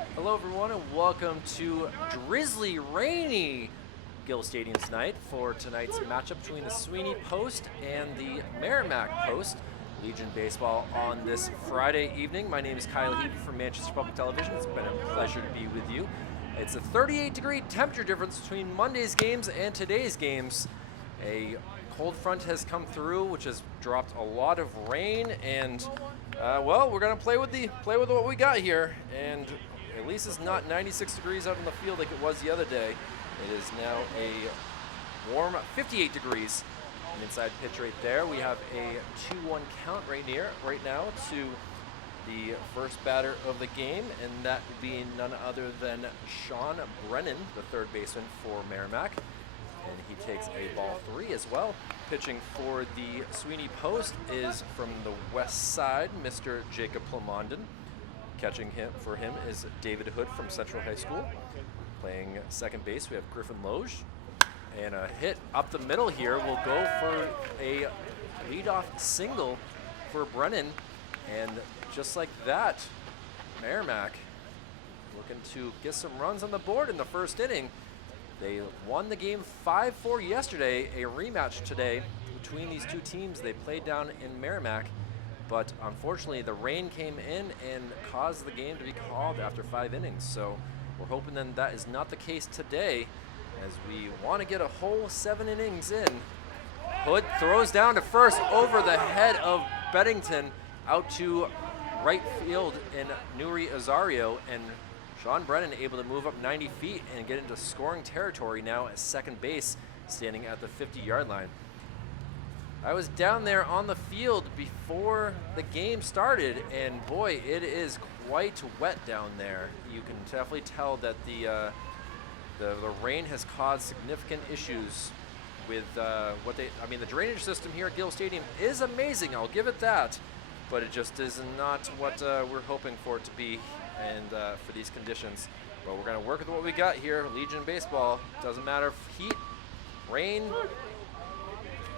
Hello everyone and welcome to drizzly, rainy Gill Stadium tonight for tonight's matchup between the Sweeney Post and the Merrimack Post. Legion Baseball on this Friday evening. My name is Kyle Heavey from Manchester Public Television. It's been a pleasure to be with you. It's a 38-degree temperature difference between Monday's games and today's games. A cold front has come through, which has dropped a lot of rain, and well, we're gonna play with what we got here. And at least it's not 96 degrees out in the field like it was the other day. It is now a warm 58 degrees. An inside pitch right there. We have a 2-1 count right now to the first batter of the game, and that would be none other than Sean Brennan, the third baseman for Merrimack. And he takes a ball 3 as well. Pitching for the Sweeney Post is from the west side, Mr. Jacob Plamondon. Catching for him is David Hood from Central High School. Playing second base, we have Griffin Loge. And a hit up the middle here will go for a leadoff single for Brennan. And just like that, Merrimack looking to get some runs on the board in the first inning. They won the game 5-4 yesterday, a rematch today between these two teams. They played down in Merrimack, but unfortunately the rain came in and caused the game to be called after 5 innings. So we're hoping then that is not the case today, as we want to get a whole 7 innings in. Hood throws down to first over the head of Beddington, out to right field in Nuri Azario, and Sean Brennan able to move up 90 feet and get into scoring territory now at second base, standing at the 50-yard line. I was down there on the field before the game started, and boy, it is quite wet down there. You can definitely tell that the rain has caused significant issues with the drainage system here at Gill Stadium is amazing, I'll give it that, but it just is not what we're hoping for it to be, and for these conditions. But we're gonna work with what we got here. Legion Baseball, doesn't matter if heat, rain,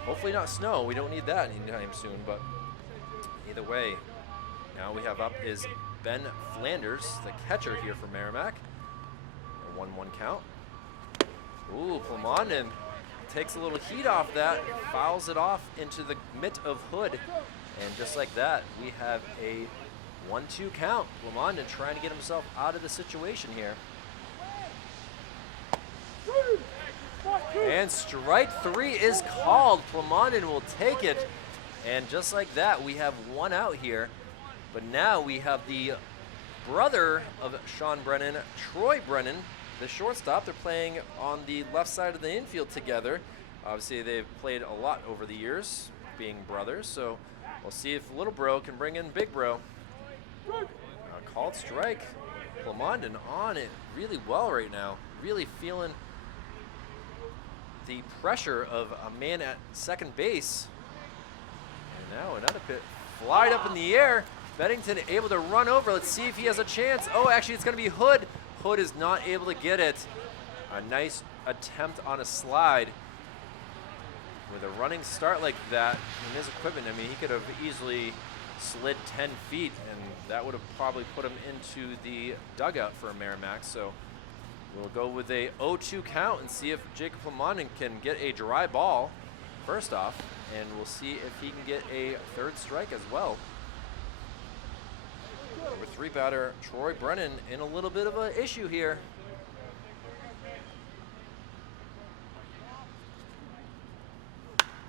hopefully not snow. We don't need that anytime soon, but either way, now we have up is Ben Flanders, the catcher here for Merrimack. A 1-1 count. Ooh, Plamondon takes a little heat off that, fouls it off into the mitt of Hood. And just like that, we have a 1-2 count. Plamondon trying to get himself out of the situation here. And strike 3 is called. Plamondon will take it. And just like that, we have 1 out here. But now we have the brother of Sean Brennan, Troy Brennan, the shortstop. They're playing on the left side of the infield together. Obviously, they've played a lot over the years, being brothers. So we'll see if little bro can bring in big bro. Called strike. Plamondon on it really well right now. Really feeling the pressure of a man at second base. And now another pit flied up in the air. Beddington able to run over. Let's see if he has a chance. Oh, actually it's gonna be Hood. Hood is not able to get it. A nice attempt on a slide. With a running start like that in his equipment, I mean, he could have easily slid 10 feet, and that would have probably put him into the dugout for Merrimack. So we'll go with a 0-2 count and see if Jacob Plamondon can get a dry ball first off, and we'll see if he can get a third strike as well. Number 3 batter Troy Brennan in a little bit of an issue here.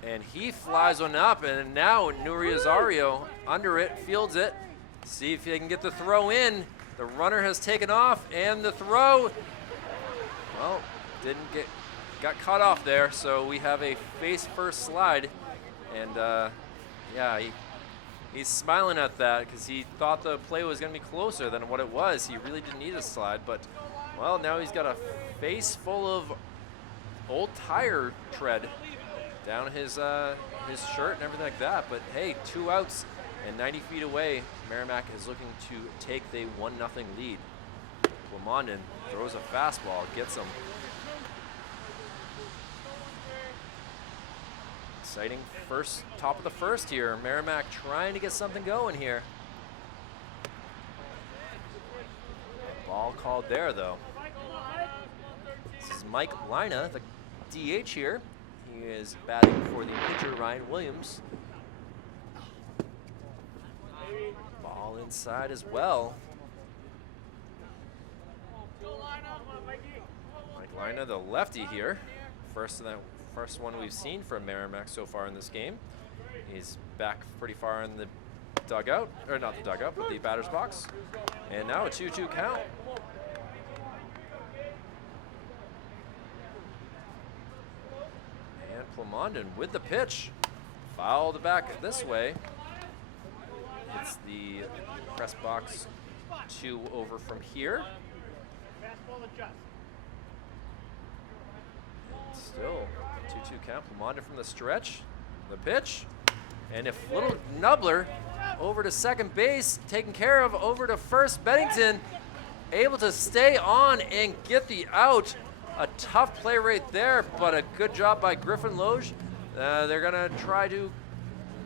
And he flies one up, and now Nuri Azario under it, fields it. See if he can get the throw in. The runner has taken off, and the throw, well, got caught off there. So we have a face first slide, and yeah, he's smiling at that because he thought the play was gonna be closer than what it was. He really didn't need a slide, but well, now he's got a face full of old tire tread down his shirt and everything like that. But hey, 2 outs and 90 feet away, Merrimack is looking to take the 1-0 lead. Plamondon throws a fastball, gets him. Exciting top of the first here. Merrimack trying to get something going here. Ball called there, though. This is Mike Lina, the DH here. He is batting for the pitcher, Ryan Williams. Ball inside as well. Mike Lina, the lefty here. First one we've seen from Merrimack so far in this game. He's back pretty far in the dugout, or not the dugout, but the batter's box. And now a 2-2 count. And Plamondon with the pitch. Foul the back this way. It's the press box 2 over from here. Still 2-2 count. Plamondon from the stretch. The pitch. And if little Nubler over to second base, taken care of, over to first. Bennington able to stay on and get the out. A tough play right there, but a good job by Griffin Loge. They're gonna try to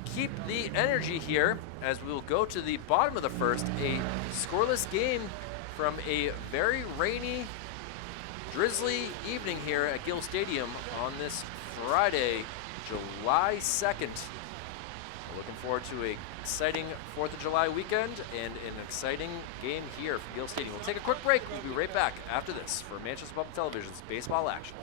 keep the energy here as we will go to the bottom of the first. A scoreless game from a very rainy, drizzly evening here at Gill Stadium on this Friday, July 2nd. Looking forward to an exciting 4th of July weekend and an exciting game here for Gill Stadium. We'll take a quick break. We'll be right back after this for Manchester Public Television's baseball action.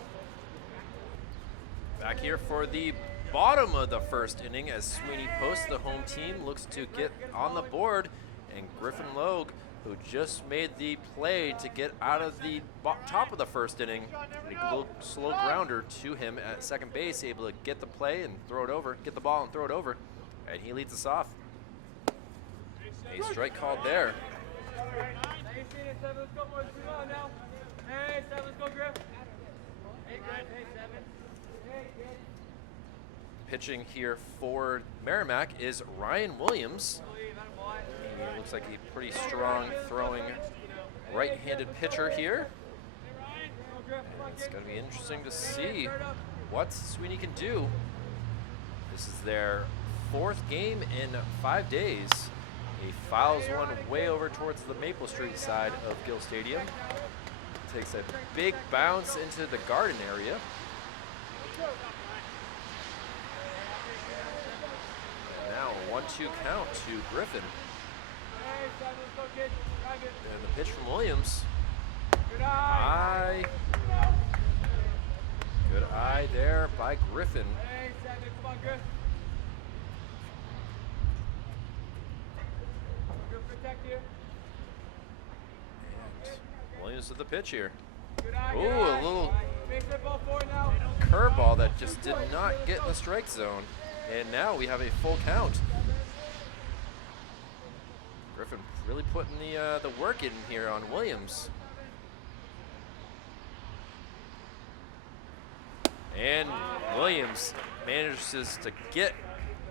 Back here for the bottom of the first inning as Sweeney Post, the home team, looks to get on the board, and Griffin Logue, who just made the play to get out of the top of the first inning, a little slow grounder to him at second base, able to get the play and throw it over, get the ball and throw it over, and he leads us off. A strike called there. Pitching here for Merrimack is Ryan Williams. He looks like a pretty strong throwing right-handed pitcher here. And it's going to be interesting to see what Sweeney can do. This is their 4th game in 5 days. He fouls one way over towards the Maple Street side of Gill Stadium. Takes a big bounce into the garden area. Now a 1-2 count to Griffin. And the pitch from Williams. Good eye there by Griffin. And Williams with the pitch here. Ooh, a little curveball that just did not get in the strike zone. And now we have a full count. Griffin really putting the work in here on Williams. And Williams manages to get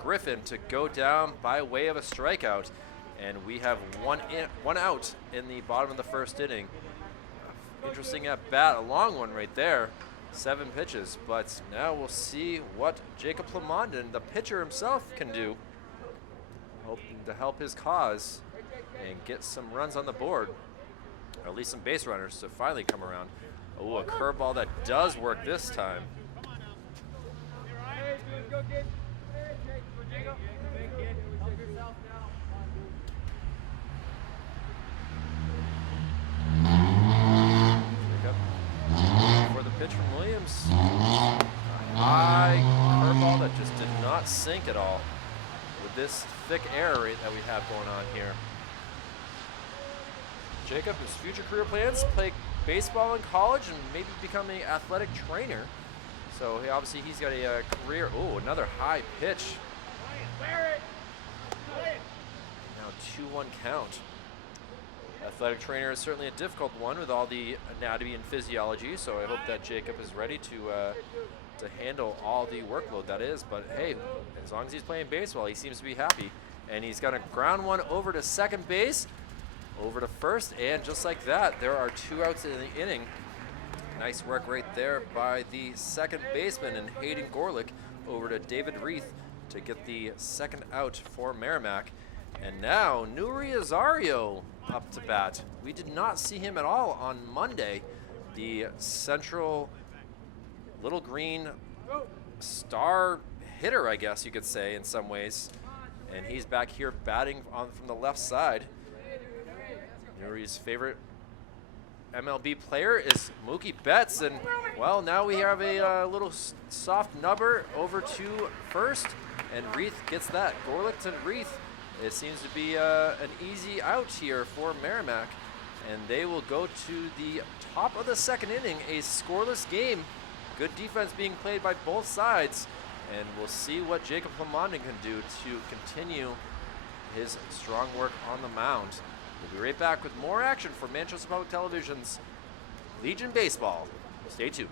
Griffin to go down by way of a strikeout. And we have one out in the bottom of the first inning. Interesting at bat, a long one right there. 7 pitches, but now we'll see what Jacob Plamondon, the pitcher himself, can do. Hoping to help his cause and get some runs on the board, or at least some base runners to finally come around. Oh, a curveball that does work this time. For the pitch from Williams. A high curveball that just did not sink at all with this thick air rate that we have going on here. Jacob, his future career plans, play baseball in college and maybe become an athletic trainer. So obviously he's got a career. Oh, another high pitch. Now 2-1 count. Athletic trainer is certainly a difficult one with all the anatomy and physiology, so I hope that Jacob is ready to handle all the workload that is. But hey, as long as he's playing baseball, he seems to be happy. And he's going to ground one over to second base, over to first, and just like that, there are 2 outs in the inning. Nice work right there by the second baseman and Hayden Gorlick over to David Reith to get the second out for Merrimack. And now Nuri Azario up to bat. We did not see him at all on Monday. The central little green star hitter, I guess you could say in some ways. And he's back here batting from the left side. Nuri's favorite MLB player is Mookie Betts, and well, now we have a little soft nubber over to first, and Reith gets that. Gorlick and Reith, it seems to be an easy out here for Merrimack, and they will go to the top of the second inning, a scoreless game. Good defense being played by both sides, and we'll see what Jacob Plamondon can do to continue his strong work on the mound. We'll be right back with more action for Manchester Public Television's Legion Baseball. Stay tuned.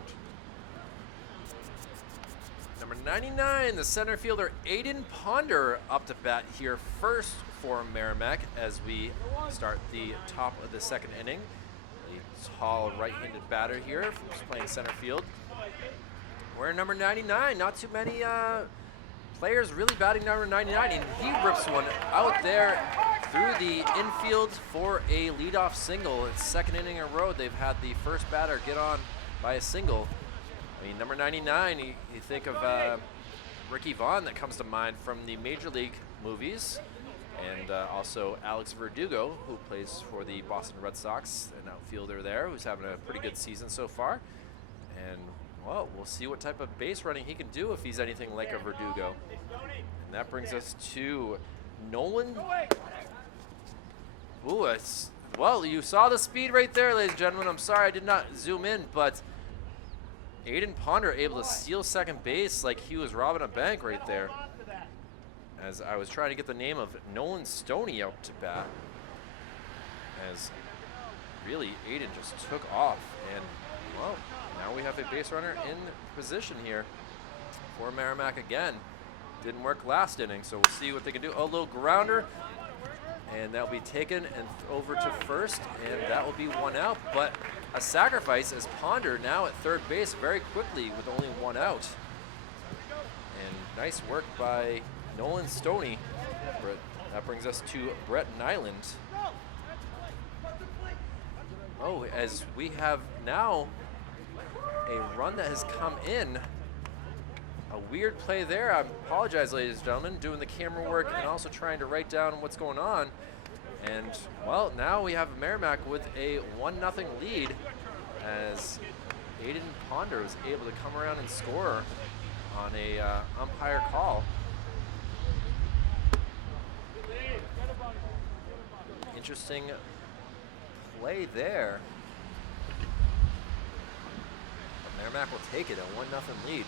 Number 99, the center fielder Aiden Ponder up to bat here first for Merrimack as we start the top of the second inning. A tall right-handed batter here playing center field. We're number 99. Not too many players really batting number 99, and he rips one out there through the infield for a leadoff single. It's second inning in a row they've had the first batter get on by a single. I mean, number 99, you think of Ricky Vaughn, that comes to mind from the Major League movies, and also Alex Verdugo, who plays for the Boston Red Sox, an outfielder there, who's having a pretty good season so far. And well, we'll see what type of base running he can do if he's anything like a Verdugo. And that brings us to Nolan. Ooh, well, you saw the speed right there, ladies and gentlemen. I'm sorry I did not zoom in, but Aiden Ponder able to steal second base like he was robbing a bank right there. As I was trying to get the name of Nolan Stoney up to bat. As really Aiden just took off, and well, now we have a base runner in position here for Merrimack again. Didn't work last inning, so we'll see what they can do. A little grounder, and that'll be taken and over to first, and that will be one out. But a sacrifice as Ponder now at third base very quickly with only one out. And nice work by Nolan Stoney. That brings us to Brett Nyland. Oh, as we have now a run that has come in. A weird play there. I apologize, ladies and gentlemen, doing the camera work and also trying to write down what's going on. And, well, now we have Merrimack with a 1-0 lead as Aiden Ponder is able to come around and score on a umpire call. Interesting play there. Merrimack will take it, a 1-0 lead.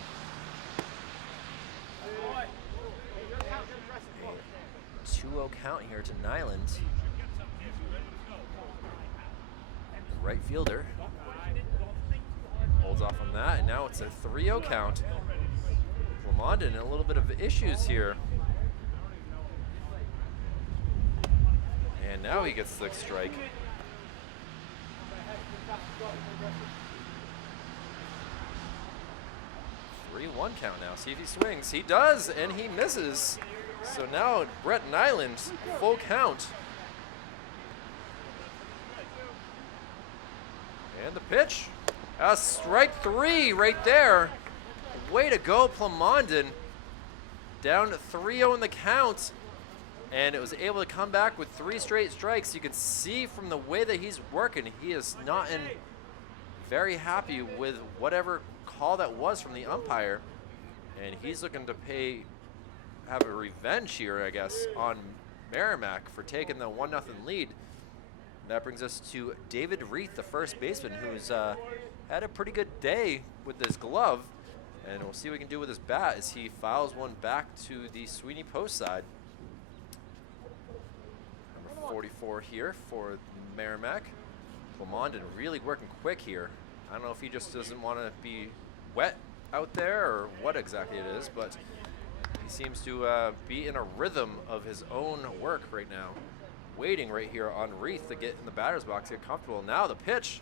A 2-0 count here to Nyland. The right fielder holds off on that, and now it's a 3-0 count. Lamondon in a little bit of issues here. And now he gets the strike. 3-1 count now. See if he swings. He does, and he misses. So now Brett Nyland, full count. And the pitch. Strike three right there. Way to go, Plamondon. Down 3-0 in the count. And it was able to come back with 3 straight strikes. You can see from the way that he's working, he is not very happy with whatever call that was from the umpire. And he's looking to have a revenge here, I guess, on Merrimack for taking the 1-0 lead. That brings us to David Reith, the first baseman, who's had a pretty good day with this glove. And we'll see what he can do with his bat as he fouls one back to the Sweeney post side. Number 44 here for Merrimack. Plamondon really working quick here. I don't know if he just doesn't want to be wet out there or what exactly it is, but he seems to be in a rhythm of his own work right now. Waiting right here on Reith to get in the batter's box, get comfortable. Now the pitch,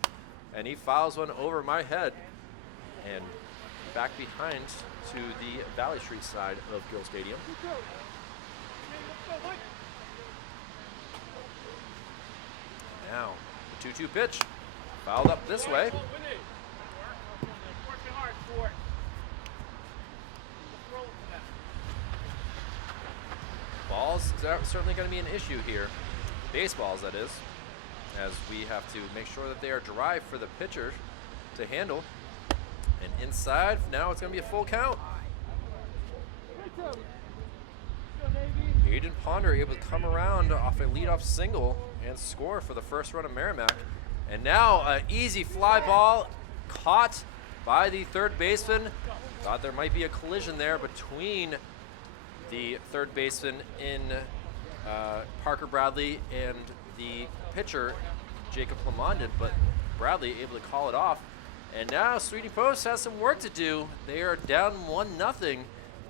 and he fouls one over my head and back behind to the Valley Street side of Gill Stadium. Now, the 2-2 pitch. Fouled up this way. Balls certainly going to be an issue here. Baseballs, that is, as we have to make sure that they are dry for the pitcher to handle. And inside, now it's going to be a full count. Aiden Ponder able to come around off a leadoff single and score for the first run of Merrimack. And now an easy fly ball caught by the third baseman. Thought there might be a collision there between the third baseman in Parker Bradley and the pitcher Jacob Lamondon, but Bradley able to call it off. And now Sweeney Post has some work to do. They are down 1-0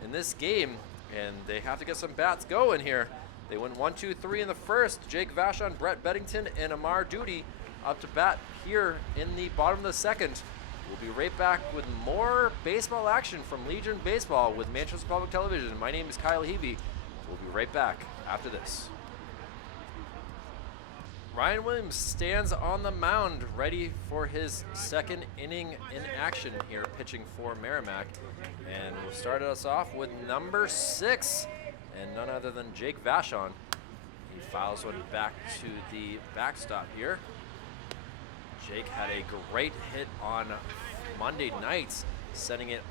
in this game, and they have to get some bats going here. They went 1-2-3 in the first. Jake Vashon, Brett Beddington, and Amar Duty up to bat here in the bottom of the second. We'll be right back with more baseball action from Legion Baseball with Manchester Public Television. My name is Kyle Hebe. We'll be right back after this. Ryan Williams stands on the mound ready for his second inning in action here, pitching for Merrimack. And we'll start us off with number 6, and none other than Jake Vashon. He fouls one back to the backstop here. Jake had a great hit on Monday night, sending it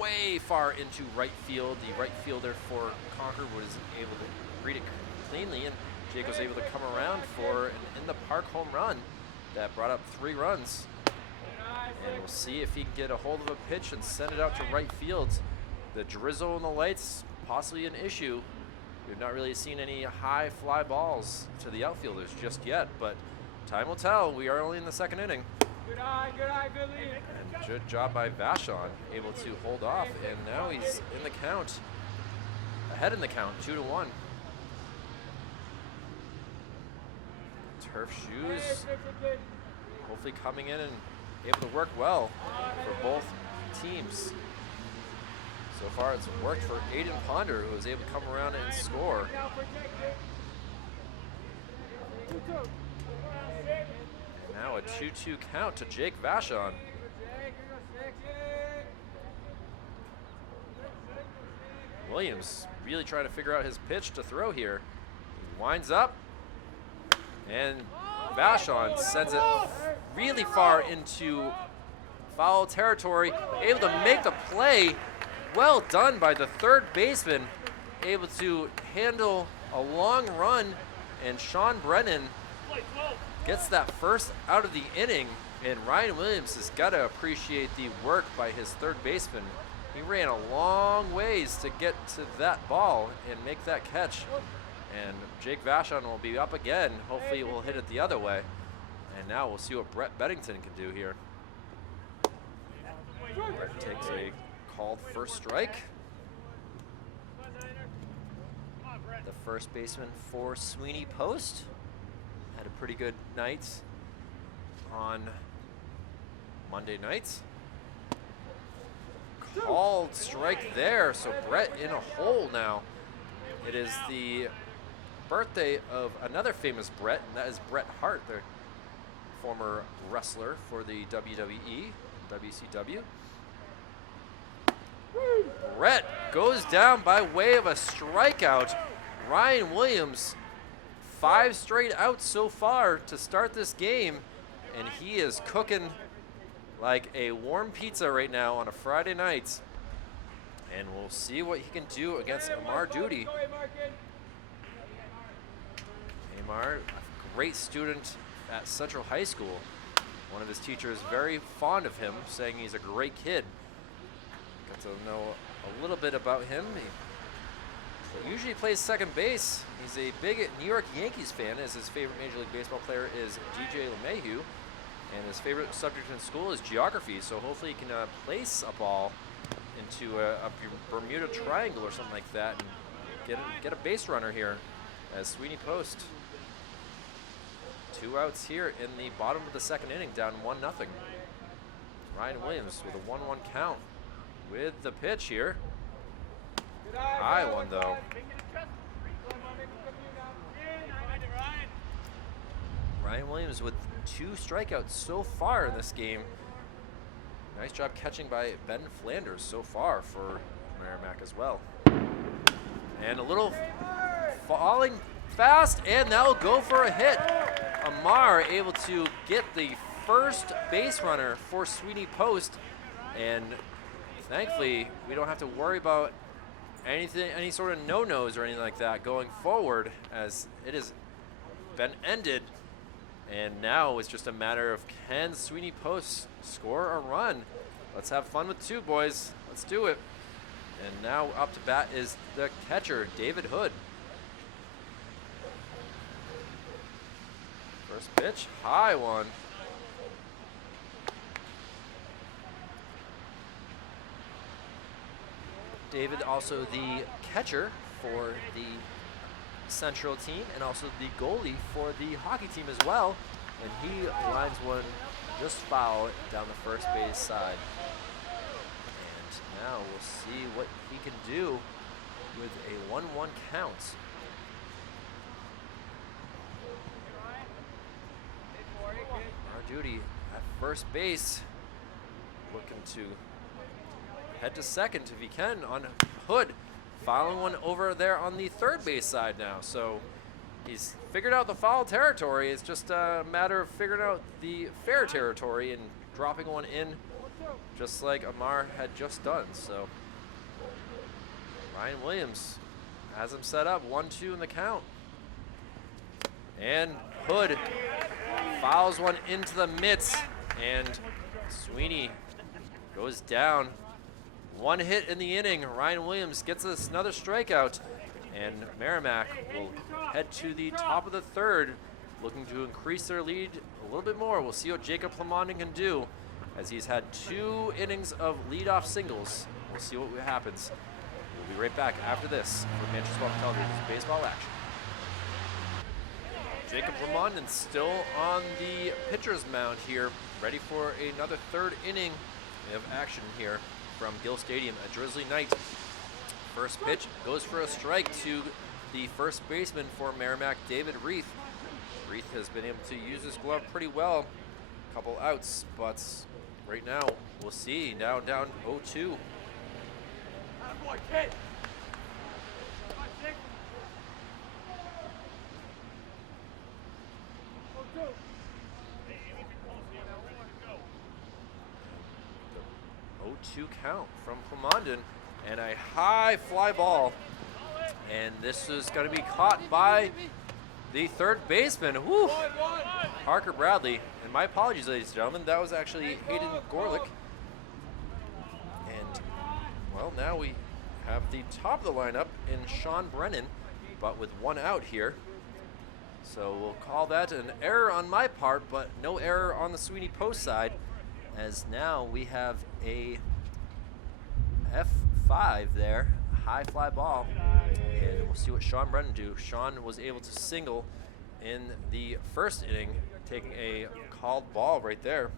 way far into right field. The right fielder for Concord was able to read it cleanly, and Jake was able to come around for an in-the-park home run that brought up 3 runs. And we'll see if he can get a hold of a pitch and send it out to right field. The drizzle and the lights, possibly an issue. We've not really seen any high fly balls to the outfielders just yet, but time will tell. We are only in the second inning. Good eye, good lead. And good job by Vashon, able to hold off, and now he's in the count, ahead in the count, 2-1. Turf shoes, hopefully coming in and able to work well for both teams. So far it's worked for Aiden Ponder, who was able to come around and score. And now a 2-2 count to Jake Vashon. Williams really trying to figure out his pitch to throw here. He winds up, and Vashon sends it really far into foul territory, able to make the play. Well done by the third baseman, able to handle a long run, and Sean Brennan gets that first out of the inning. And Ryan Williams has got to appreciate the work by his third baseman. He ran a long ways to get to that ball and make that catch. And Jake Vashon will be up again. Hopefully we'll hit it the other way. And now we'll see what Brett Beddington can do here. Brett takes a called first strike. The first baseman for Sweeney Post had a pretty good night on Monday nights. Called strike there, so Brett in a hole now. It is the birthday of another famous Brett, and that is Bret Hart, the former wrestler for the WWE, WCW. Brett goes down by way of a strikeout. Ryan Williams, 5 straight outs so far to start this game, and he is cooking like a warm pizza right now on a Friday night. And we'll see what he can do against Amar Duty. Amar, a great student at Central High School. One of his teachers very fond of him, saying he's a great kid. Got to know a little bit about him. He usually plays second base. He's a big New York Yankees fan, as his favorite Major League Baseball player is DJ LeMahieu. And his favorite subject in school is geography, so hopefully he can place a ball into a Bermuda Triangle or something like that and get a base runner here as Sweeney Post. 2 outs here in the bottom of the second inning, down 1-0. Ryan Williams with a 1-1 count with the pitch here. High one though. Ryan Williams with 2 strikeouts so far in this game. Nice job catching by Ben Flanders so far for Merrimack as well. And a little falling fast, and that'll go for a hit. Amar able to get the first base runner for Sweeney Post, and thankfully we don't have to worry about any sort of no-nos or anything like that going forward, as it has been ended. And now it's just a matter of, can Sweeney Post score a run? Let's have fun with 2, boys. Let's do it. And now up to bat is the catcher, David Hood. First pitch, high one. David also the catcher for the Central team and also the goalie for the hockey team as well. And he lines one just foul down the first base side. And now we'll see what he can do with a 1-1 count. Our duty at first base, looking to head to second if he can on Hood. Following one over there on the third base side now. So he's figured out the foul territory. It's just a matter of figuring out the fair territory and dropping one in just like Amar had just done. So Ryan Williams has him set up 1-2 in the count. And Hood fouls one into the mitts, and Sweeney goes down. 1 hit in the inning. Ryan Williams gets us another strikeout, and Merrimack will head to the top of the third, looking to increase their lead a little bit more. We'll see what Jacob Plamondon can do, as he's had 2 innings of leadoff singles. We'll see what happens. We'll be right back after this for Manchester Sports Television's baseball action. Jacob Plamondon still on the pitcher's mound here, ready for another 3rd inning of action here from Gill Stadium, a drizzly night. First pitch goes for a strike to the first baseman for Merrimack, David Reith. Reith has been able to use his glove pretty well. Couple outs, but right now we'll see. Now down 0-2. 0-2 count from Plamondon, and a high fly ball, and this is going to be caught by the third baseman. Whew. Parker Bradley, and my apologies, ladies and gentlemen, that was actually Hayden Gorlick. And well, now we have the top of the lineup in Sean Brennan, but with 1 out here. So we'll call that an error on my part, but no error on the Sweeney Post side, as now we have a F5 there, high fly ball, and we'll see what Sean Brennan do. Sean was able to single in the first inning, taking a called ball right there.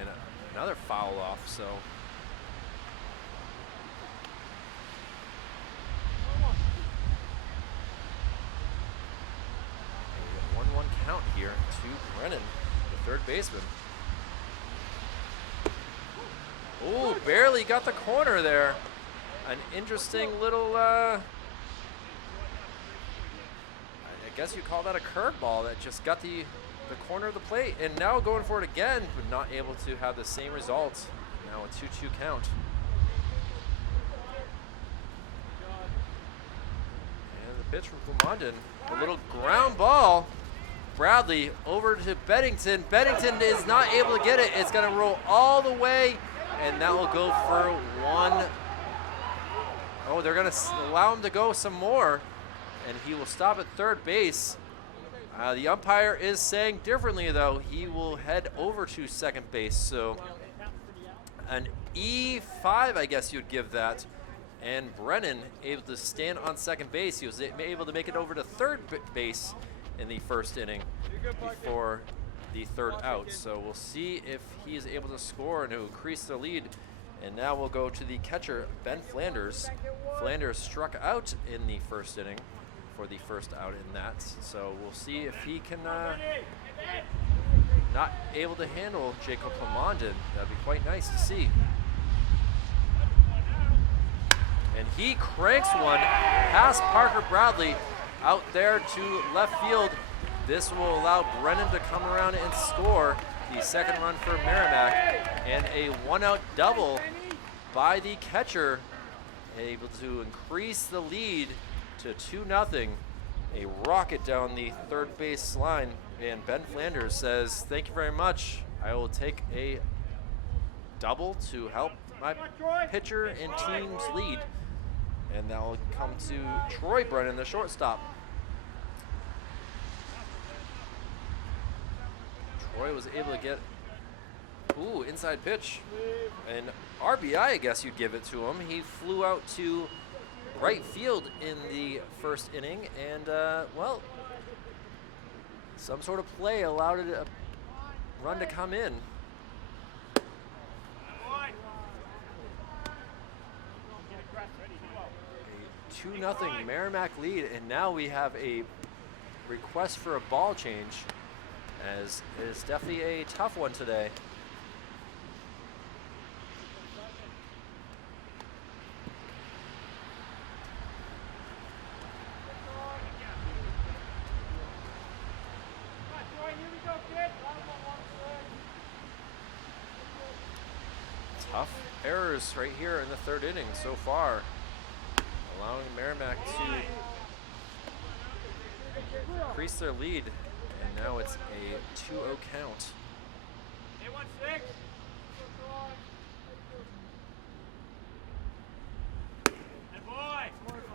And another foul off, so. A 1-1 count here to Brennan, the third baseman. Oh, barely got the corner there. An interesting little, I guess you call that a curveball that just got the corner of the plate, and now going for it again, but not able to have the same result. Now a 2-2 count. And the pitch from Plamondon, a little ground ball. Bradley over to Beddington. Beddington is not able to get it. It's going to roll all the way, and that will go for 1. Oh, they're going to allow him to go some more, and he will stop at third base. The umpire is saying differently, though. He will head over to second base, so an E5, I guess you'd give that. And Brennan able to stand on second base. He was able to make it over to third base in the first inning before the third out. So we'll see if he is able to score and to increase the lead. And now we'll go to the catcher, Ben Flanders. Flanders struck out in the first inning for the first out in that. So we'll see if he can not able to handle Jacob Plamondon. That'd be quite nice to see. And he cranks one past Parker Bradley out there to left field. This will allow Brennan to come around and score the second run for Merrimack, and a one-out double by the catcher, able to increase the lead to 2-0. A rocket down the third base line, and Ben Flanders says, "Thank you very much. I will take a double to help my pitcher and team's lead." And that will come to Troy Brennan, the shortstop. Troy was able to get, inside pitch. An RBI, I guess you'd give it to him. He flew out to right field in the first inning, and, well, some sort of play allowed a run to come in. A 2-0 Merrimack lead, and now we have a request for a ball change, as it is definitely a tough one today. Tough errors right here in the third inning so far, allowing Merrimack to increase their lead, and now it's a 2-0 count.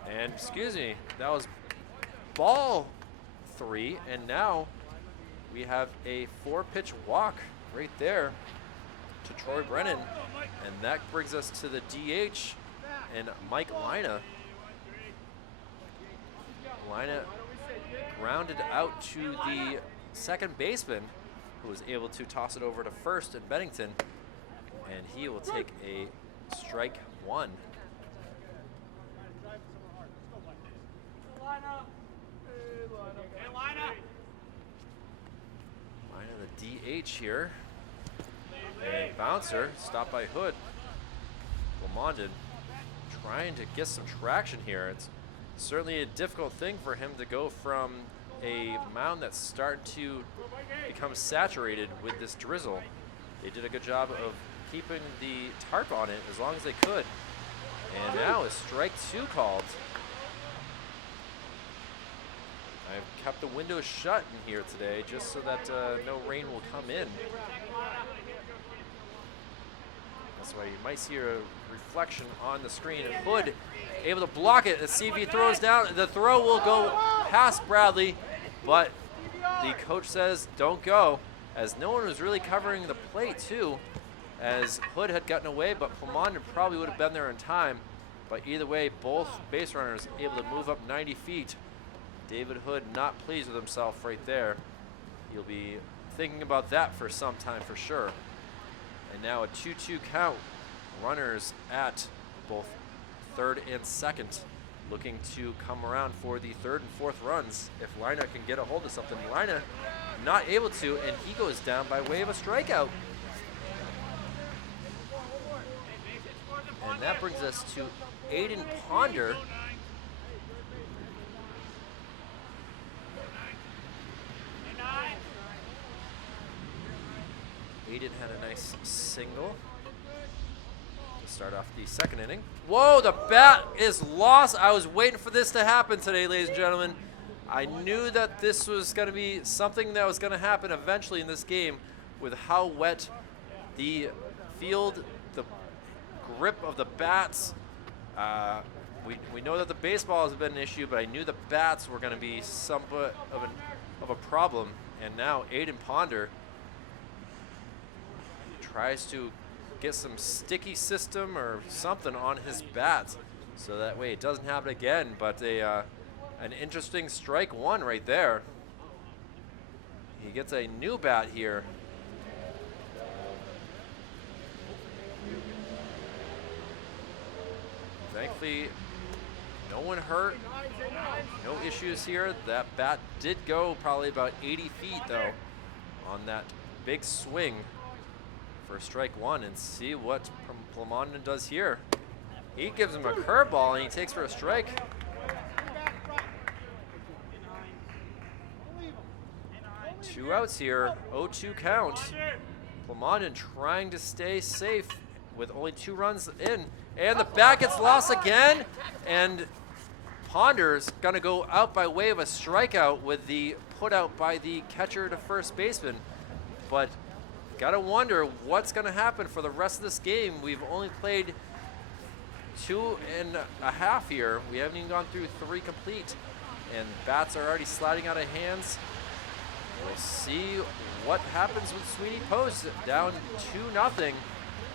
And excuse me, that was ball 3, and now we have a 4-pitch walk right there to Troy Brennan, and that brings us to the DH and Mike Lina. Lina grounded out to the second baseman, who was able to toss it over to first in Bennington, and he will take a strike one. Lina, the DH here. And bouncer, stopped by Hood. Plamondon trying to get some traction here. It's certainly a difficult thing for him to go from a mound that's starting to become saturated with this drizzle. They did a good job of keeping the tarp on it as long as they could. And now is strike 2 called. I've kept the windows shut in here today just so that no rain will come in. That's why you might see a reflection on the screen. And Hood able to block it. Let's see if he throws down. The throw will go past Bradley, but the coach says don't go, as no one was really covering the plate too, as Hood had gotten away, but Plamondon probably would have been there in time. But either way, both base runners able to move up 90 feet. David Hood not pleased with himself right there. He'll be thinking about that for some time for sure. And now a 2-2 count. Runners at both third and second, looking to come around for the third and fourth runs if Lina can get a hold of something. Lina not able to, and he goes down by way of a strikeout. And that brings us to Aiden Ponder. Aiden had a nice single to start off the second inning. Whoa, the bat is lost. I was waiting for this to happen today, ladies and gentlemen. I knew that this was going to be something that was going to happen eventually in this game with how wet the field, the grip of the bats. We know that the baseball has been an issue, but I knew the bats were going to be somewhat of a problem. And now Aiden Ponder tries to get some sticky system or something on his bat so that way it doesn't happen again. But an interesting strike one right there. He gets a new bat here. Thankfully, No one hurt. No issues here. That bat did go probably about 80 feet though on that big swing for strike one, and see what Plamondon does here. He gives him a curveball and he takes for a strike. Two outs here, 0-2 count. Plamondon trying to stay safe with only 2 runs in. And the bat gets lost again. And Ponder's gonna go out by way of a strikeout with the put out by the catcher to first baseman. But gotta wonder what's gonna happen for the rest of this game. We've only played 2.5 here. We haven't even gone through 3 complete. And bats are already sliding out of hands. We'll see what happens with Sweeney Post, down 2-0.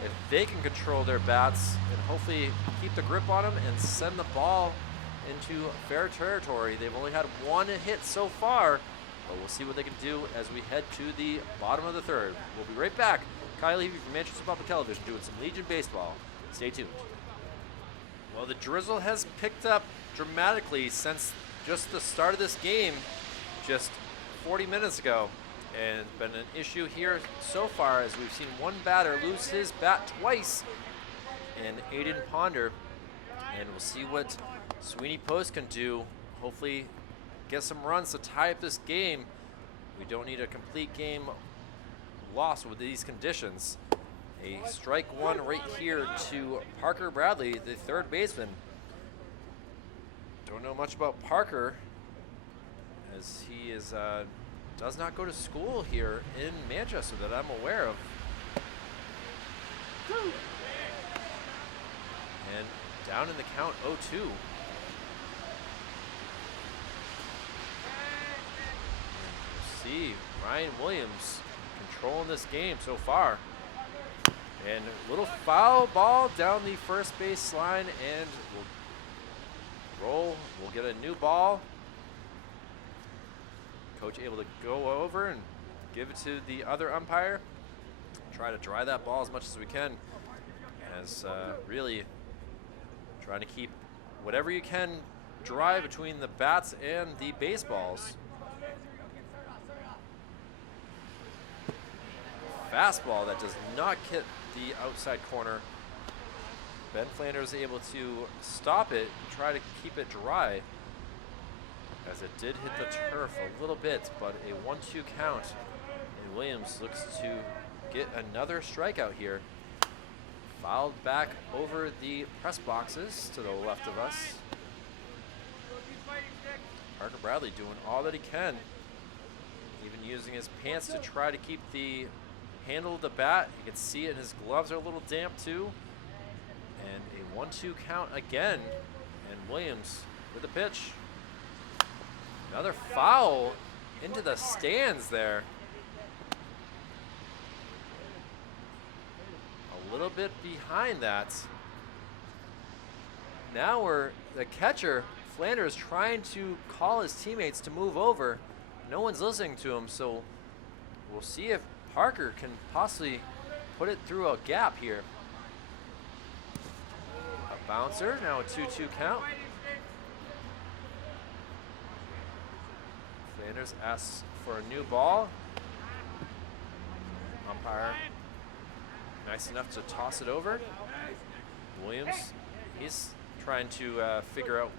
If they can control their bats and hopefully keep the grip on them and send the ball into fair territory. They've only had 1 hit so far, but we'll see what they can do as we head to the bottom of the third. We'll be right back. Kyle Levy from Manchester Public Television doing some Legion baseball. Stay tuned. Well, the drizzle has picked up dramatically since just the start of this game, just 40 minutes ago, and been an issue here so far as we've seen one batter lose his bat twice in Aiden Ponder, and we'll see what Sweeney Post can do. Hopefully get some runs to tie up this game. We don't need a complete game loss with these conditions. A strike one right here to Parker Bradley, the third baseman. Don't know much about Parker, as he is does not go to school here in Manchester that I'm aware of. And down in the count, 0-2. We'll see Ryan Williams controlling this game so far. And a little foul ball down the first base line, and we'll roll. We'll get a new ball. Coach able to go over and give it to the other umpire. Try to dry that ball as much as we can, as really trying to keep whatever you can dry between the bats and the baseballs. Fastball that does not hit the outside corner. Ben Flanders able to stop it and try to keep it dry, as it did hit the turf a little bit, but a 1-2 count. And Williams looks to get another strikeout here. Fouled back over the press boxes to the left of us. Parker Bradley doing all that he can, even using his pants to try to keep the handle of the bat. You can see it, his gloves are a little damp too. And a 1-2 count again, and Williams with the pitch. Another foul into the stands there. A little bit behind that. Now the catcher, Flanders, trying to call his teammates to move over. No one's listening to him, so we'll see if Parker can possibly put it through a gap here. A bouncer, now a 2-2 count. Flanders asks for a new ball. Umpire nice enough to toss it over. Williams, he's trying to figure out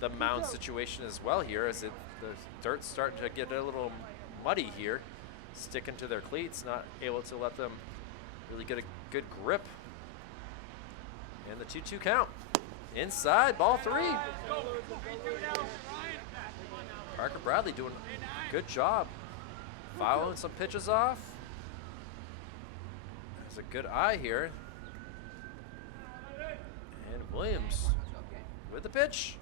the mound situation as well here, as the dirt's starting to get a little muddy here, sticking to their cleats, not able to let them really get a good grip. And the 2-2 count. Inside, ball 3. Parker Bradley doing a good job fouling some pitches off. There's a good eye here. And Williams with the pitch.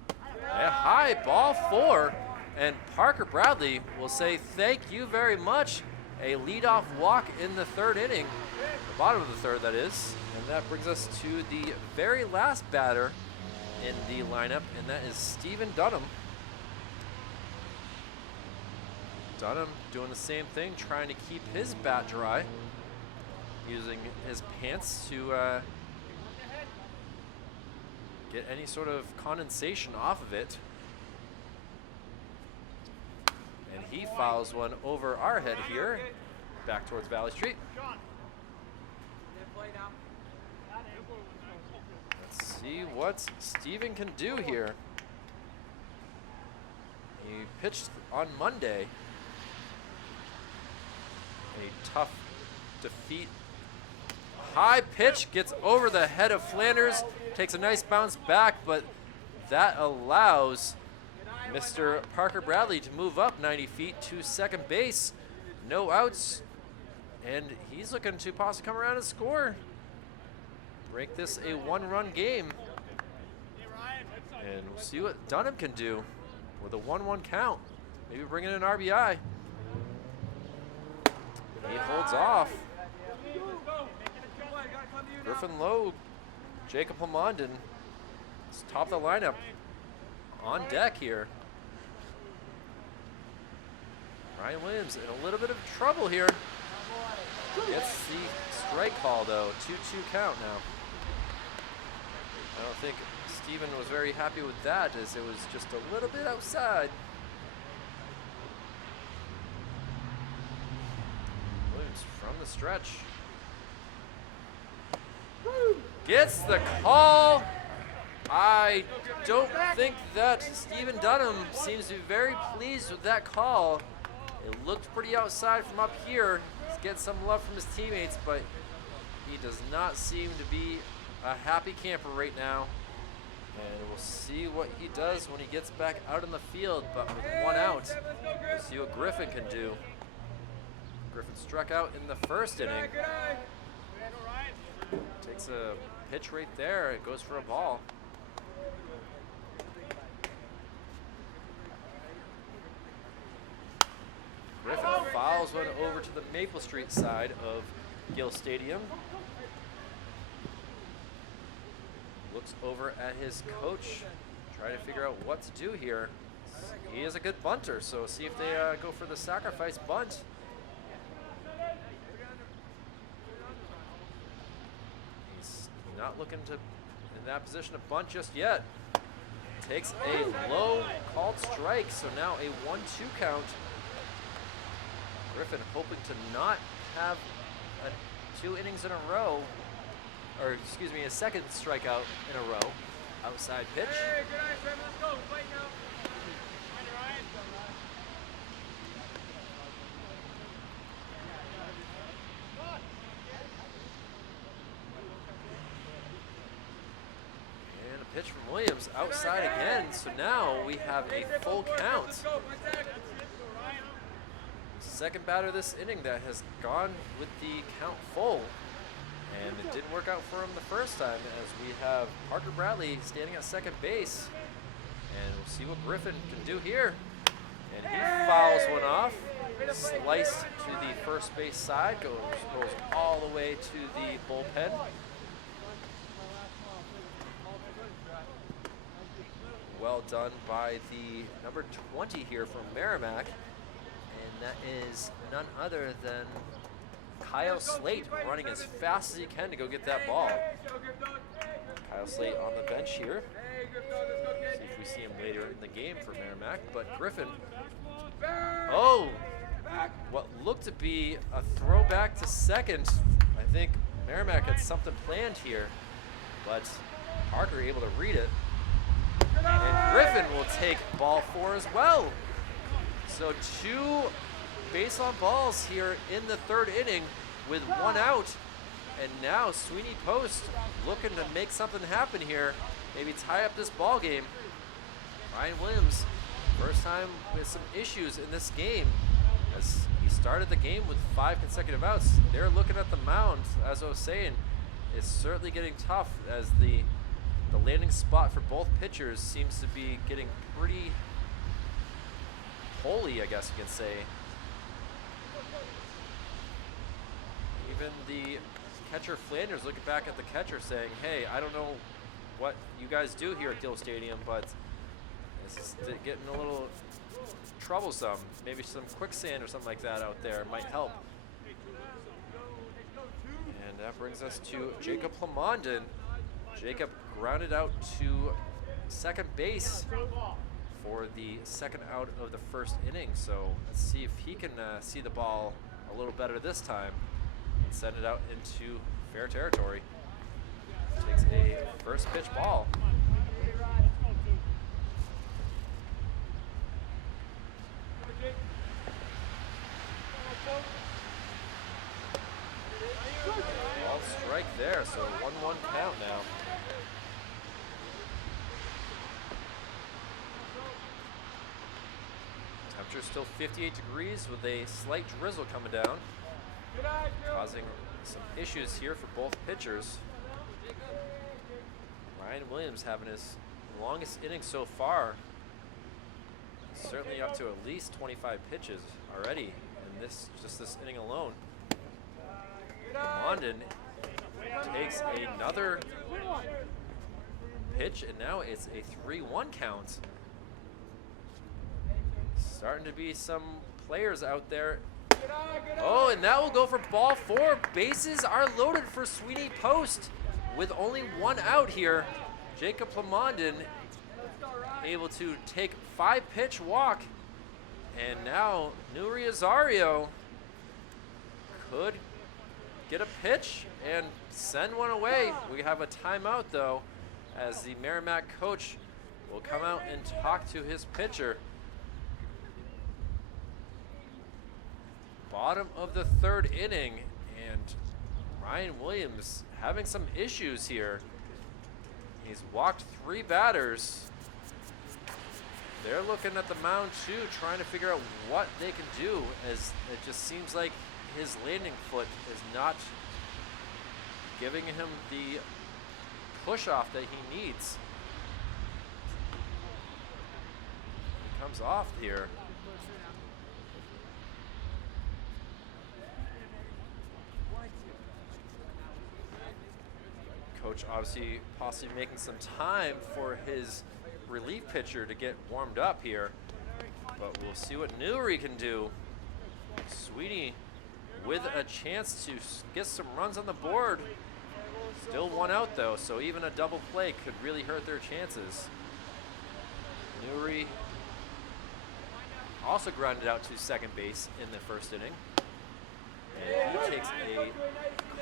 A high, ball 4. And Parker Bradley will say thank you very much. A leadoff walk in the third inning, the bottom of the third that is. And that brings us to the very last batter in the lineup, and that is Stephen Dunham. Dunham doing the same thing, trying to keep his bat dry, using his pants to get any sort of condensation off of it. And he fouls one over our head here, back towards Valley Street. Let's see what Steven can do here. He pitched on Monday. A tough defeat. High pitch gets over the head of Flanders, takes a nice bounce back, but that allows Mr. Parker Bradley to move up 90 feet to second base. No outs, and he's looking to possibly come around and score. Break this a one-run game. And we'll see what Dunham can do with a 1-1 count. Maybe bring in an RBI. He holds off. Griffin Lowe, Jacob Lamondon, top of the lineup on deck here. Ryan Williams in a little bit of trouble here. Gets the strike call though, 2-2 count now. I don't think Steven was very happy with that, as it was just a little bit outside. Williams from the stretch. Gets the call. I don't think that Steven Dunham seems to be very pleased with that call. It looked pretty outside from up here. He's getting some love from his teammates, but he does not seem to be a happy camper right now. And we'll see what he does when he gets back out in the field, but with one out, we'll see what Griffin can do. Griffin struck out in the first inning. Takes a pitch right there. It goes for a ball. Griffin fouls one over to the Maple Street side of Gill Stadium. Looks over at his coach, trying to figure out what to do here. He is a good bunter, so see if they go for the sacrifice bunt. He's not looking to in that position to bunt just yet. Takes a low called strike, so now a 1-2 count. Griffin hoping to not have 2 innings in a row, or excuse me, a second strikeout in a row. Outside pitch. Hey, good night, Trevor. Let's go. Fight now. And a pitch from Williams outside again. So now we have a full count. Second batter this inning that has gone with the count full. And it didn't work out for him the first time, as we have Parker Bradley standing at second base. And we'll see what Griffin can do here. And he fouls one off. Sliced to the first base side, goes all the way to the bullpen. Well done by the number 20 here from Merrimack. And that is none other than Kyle Slate, running as fast as he can to go get that ball. Kyle Slate on the bench here. See if we see him later in the game for Merrimack. But Griffin, oh, what looked to be a throwback to second. I think Merrimack had something planned here, but Parker able to read it. And Griffin will take ball 4 as well. So 2 base on balls here in the third inning with 1 out. And now Sweeney Post looking to make something happen here. Maybe tie up this ball game. Ryan Williams, first time with some issues in this game, as he started the game with 5 consecutive outs. They're looking at the mound, as I was saying. It's certainly getting tough, as the landing spot for both pitchers seems to be getting pretty holy, I guess you can say. Even the catcher Flanders looking back at the catcher saying, hey, I don't know what you guys do here at Gill Stadium, but this is getting a little troublesome. Maybe some quicksand or something like that out there might help. And that brings us to Jacob Lamondon. Jacob grounded out to second base for the second out of the first inning. So let's see if he can see the ball a little better this time and send it out into fair territory. Takes a first pitch ball. Ball strike there, so 1-1 count now. Temperature still 58 degrees with a slight drizzle coming down, causing some issues here for both pitchers. Ryan Williams having his longest inning so far. Certainly up to at least 25 pitches already in this inning alone. London takes another pitch, and now it's a 3-1 count. Starting to be some players out there. Oh, and that will go for ball 4. Bases are loaded for Sweeney Post with only 1 out here. Jacob Plamondon able to take 5-pitch walk, and now Nuri Azario could get a pitch and send one away. We have a timeout though, as the Merrimack coach will come out and talk to his pitcher. Bottom of the 3rd inning, and Ryan Williams having some issues here. He's walked 3 batters. They're looking at the mound too, trying to figure out what they can do, as it just seems like his landing foot is not giving him the push-off that he needs. He comes off here. Coach obviously possibly making some time for his relief pitcher to get warmed up here, but we'll see what Newry can do. Sweeney with a chance to get some runs on the board. Still 1 out though, so even a double play could really hurt their chances. Newry also grounded out to second base in the 1st inning, and he takes a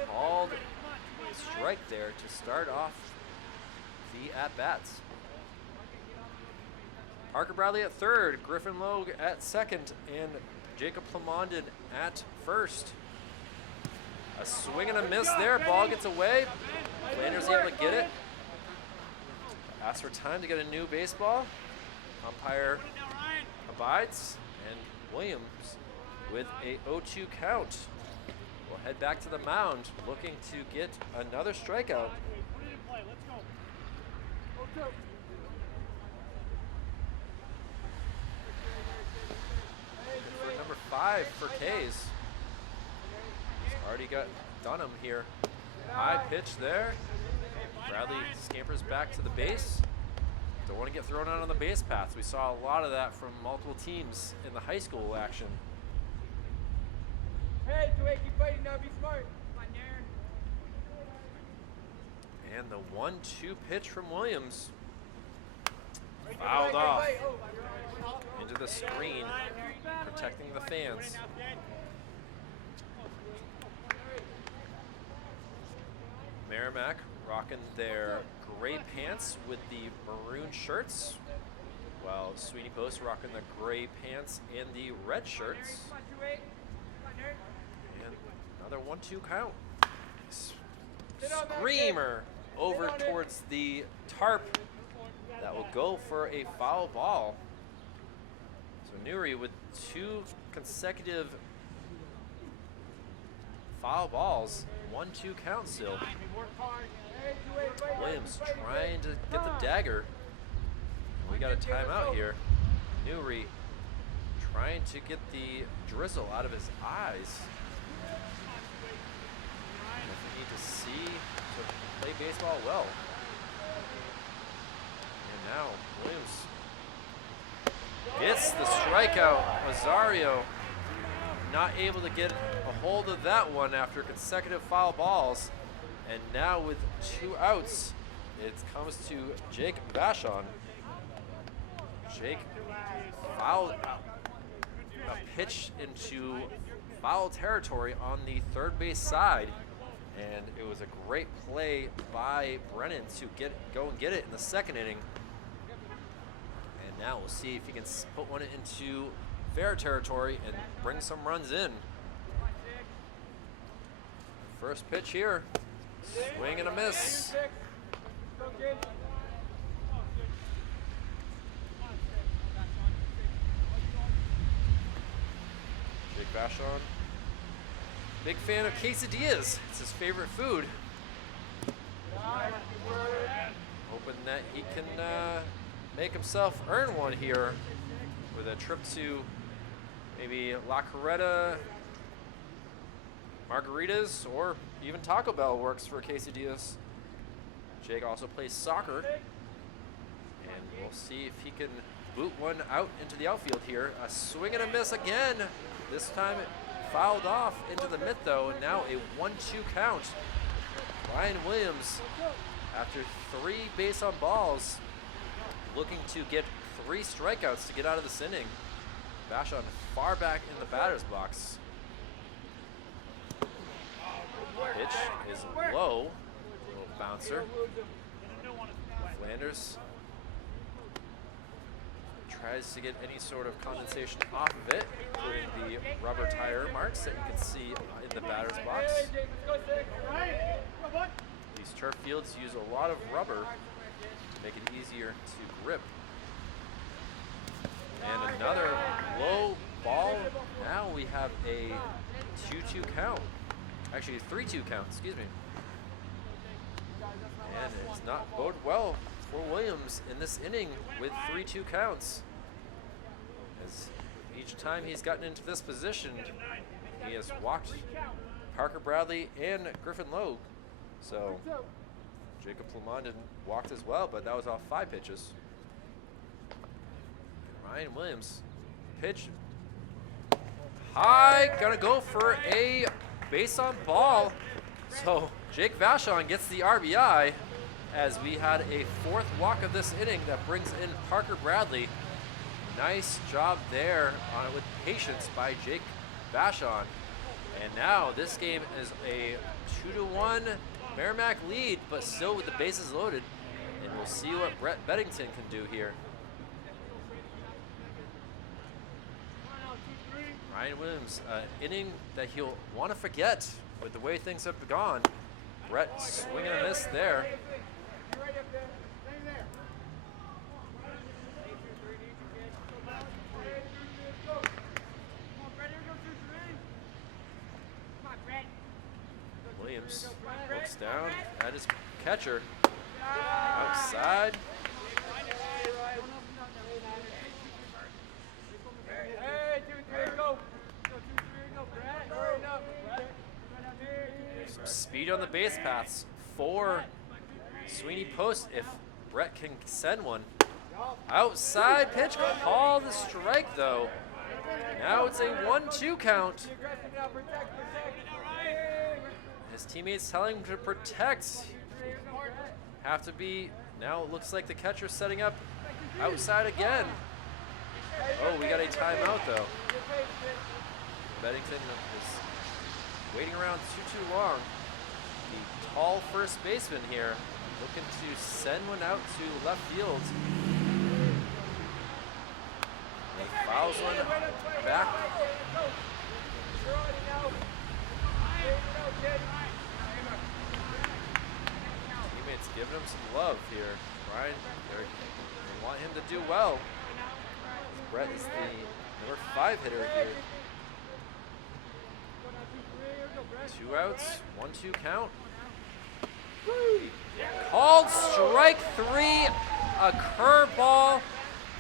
called strike there to start off the at-bats. Parker Bradley at 3rd, Griffin Logue at 2nd, and Jacob Plamondon at 1st. A swing and a miss there. Ball gets away. Lander's able to get it. Asks for time to get a new baseball. Umpire abides, and Williams with a 0-2 count will head back to the mound, looking to get another strikeout. For number 5 for Kays. He's already got Dunham here. High pitch there. Bradley scampers back to the base. Don't want to get thrown out on the base paths. We saw a lot of that from multiple teams in the high school action. Hey, Joey, keep fighting now. Be smart. Come on, Darren. And the 1-2 pitch from Williams. Fouled off into the screen, protecting the fans. Merrimack rocking their gray pants with the maroon shirts, while Sweeney Post rocking the gray pants and the red shirts. And another 1-2 count. Screamer over towards the tarp. That will go for a foul ball. So Newry with 2 consecutive foul balls. 1-2 count still. Williams trying to get the dagger. We got a timeout here. Newry trying to get the drizzle out of his eyes. We need to see to play baseball well. And now Williams gets the strikeout. Azario not able to get a hold of that one after consecutive foul balls. And now with 2 outs, it comes to Jake Vachon. Jake fouled a pitch into foul territory on the third base side, and it was a great play by Brennan to go and get it in the second inning. And now we'll see if he can put one into fair territory and bring some runs in. First pitch here, swing and a miss. Jake Vachon, big fan of quesadillas. It's his favorite food. Hoping that he can make himself earn one here with a trip to maybe La Carreta, Margaritas, or even Taco Bell works for quesadillas. Jake also plays soccer, and we'll see if he can boot one out into the outfield here. A swing and a miss again. This time it fouled off into the mid though, and now a 1-2 count. Ryan Williams, after 3 base on balls, looking to get 3 strikeouts to get out of this inning. Vachon far back in the batter's box. Pitch is low, little bouncer. Flanders tries to get any sort of condensation off of it, including the rubber tire marks that you can see in the batter's box. These turf fields use a lot of rubber to make it easier to grip. And another low ball. Now we have a 2-2 count. Actually, 3-2 count, excuse me. And it's not bode well for Williams in this inning with 3-2 counts. As each time he's gotten into this position, he has walked Parker Bradley and Griffin Logue. So Jacob Plumond walked as well, but that was off 5 pitches. Ryan Williams, pitch high, gonna go for a base on ball. So Jake Vachon gets the RBI as we had a 4th walk of this inning that brings in Parker Bradley. Nice job there on it with patience by Jake Vachon. And now this game is a 2-1 Merrimack lead, but still with the bases loaded. And we'll see what Brett Beddington can do here. Ryan Williams, inning that he'll want to forget with the way things have gone. Brett swinging a miss there. Williams looks down at his catcher. Outside. Some speed on the base paths for Sweeney post if Brett can send one. Outside pitch, call the strike though. Now it's a 1-2 count. His teammates telling him to protect. Have to be, now it looks like the catcher's setting up outside again. Oh, we got a timeout though. Beddington is waiting around too long. The tall first baseman here looking to send one out to left field. He fouls one back. Teammates giving him some love here. Ryan, they want him to do well. Brett is the number 5 hitter here. 2 outs, 1-2 count. Called strike 3, a curveball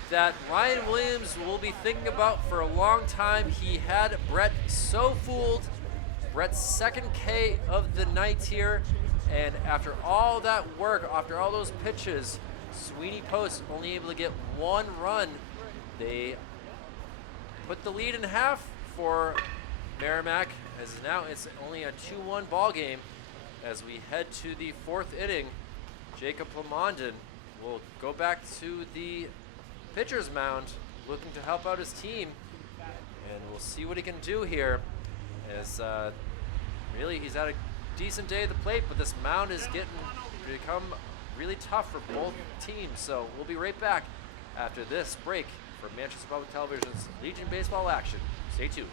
that Ryan Williams will be thinking about for a long time. He had Brett so fooled. Brett's 2nd K of the night here, and after all that work, after all those pitches, Sweeney Post only able to get 1 run. They put the lead in half for Merrimack, as now it's only a 2-1 ball game as we head to the 4th inning. Jacob Plamondon will go back to the pitcher's mound, looking to help out his team. And we'll see what he can do here. As really, he's had a decent day at the plate, but this mound is become really tough for both teams. So we'll be right back after this break for Manchester Public Television's Legion Baseball action. Stay tuned.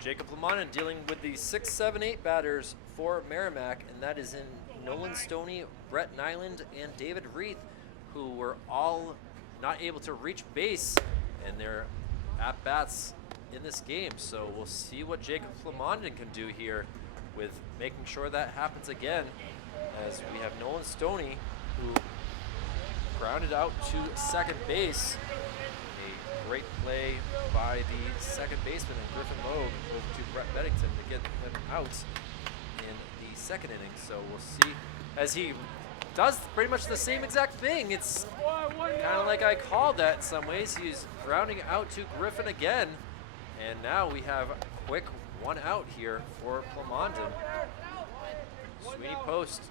Jacob Plamondon dealing with the 6, 7, 8 batters for Merrimack, and that is in Nolan Stoney, Brett Nyland, and David Reith, who were all not able to reach base in their at-bats in this game. So we'll see what Jacob Plamondon can do here with making sure that happens again, as we have Nolan Stoney, who grounded out to second base. A great play by the second baseman and Griffin Logue over to Brett Beddington to get them out in the second inning. So we'll see as he does pretty much the same exact thing. It's kind of like I called that in some ways. He's grounding out to Griffin again. And now we have a quick 1 out here for Plamondon. Sweeney Post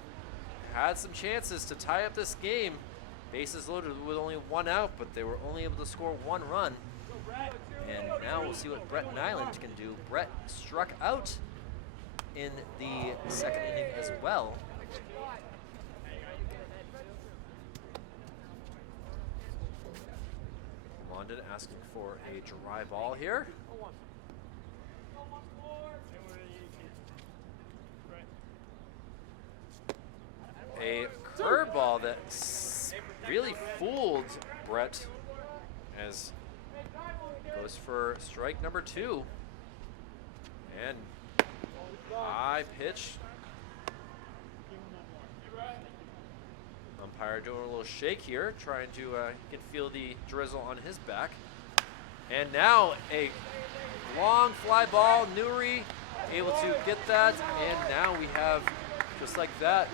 had some chances to tie up this game. Bases loaded with only 1 out, but they were only able to score 1 run. And now we'll see what Brett Nyland can do. Brett struck out in the second inning as well. London asking for a dry ball here. A curveball that really fooled Brett, as goes for strike number 2. And high pitch. Umpire doing a little shake here, trying to you can feel the drizzle on his back. And now a long fly ball. Newry able to get that, and now we have, just like that,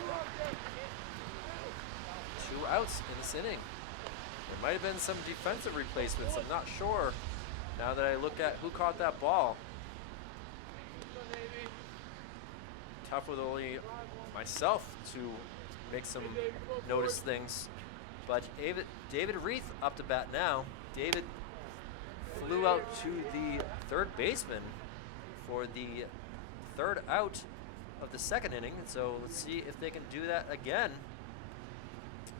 2 outs in this inning. There might have been some defensive replacements, I'm not sure, now that I look at who caught that ball. Tough with only myself to make some notice things. But David Reith up to bat now. David flew out to the third baseman for the 3rd out of the second inning. So let's see if they can do that again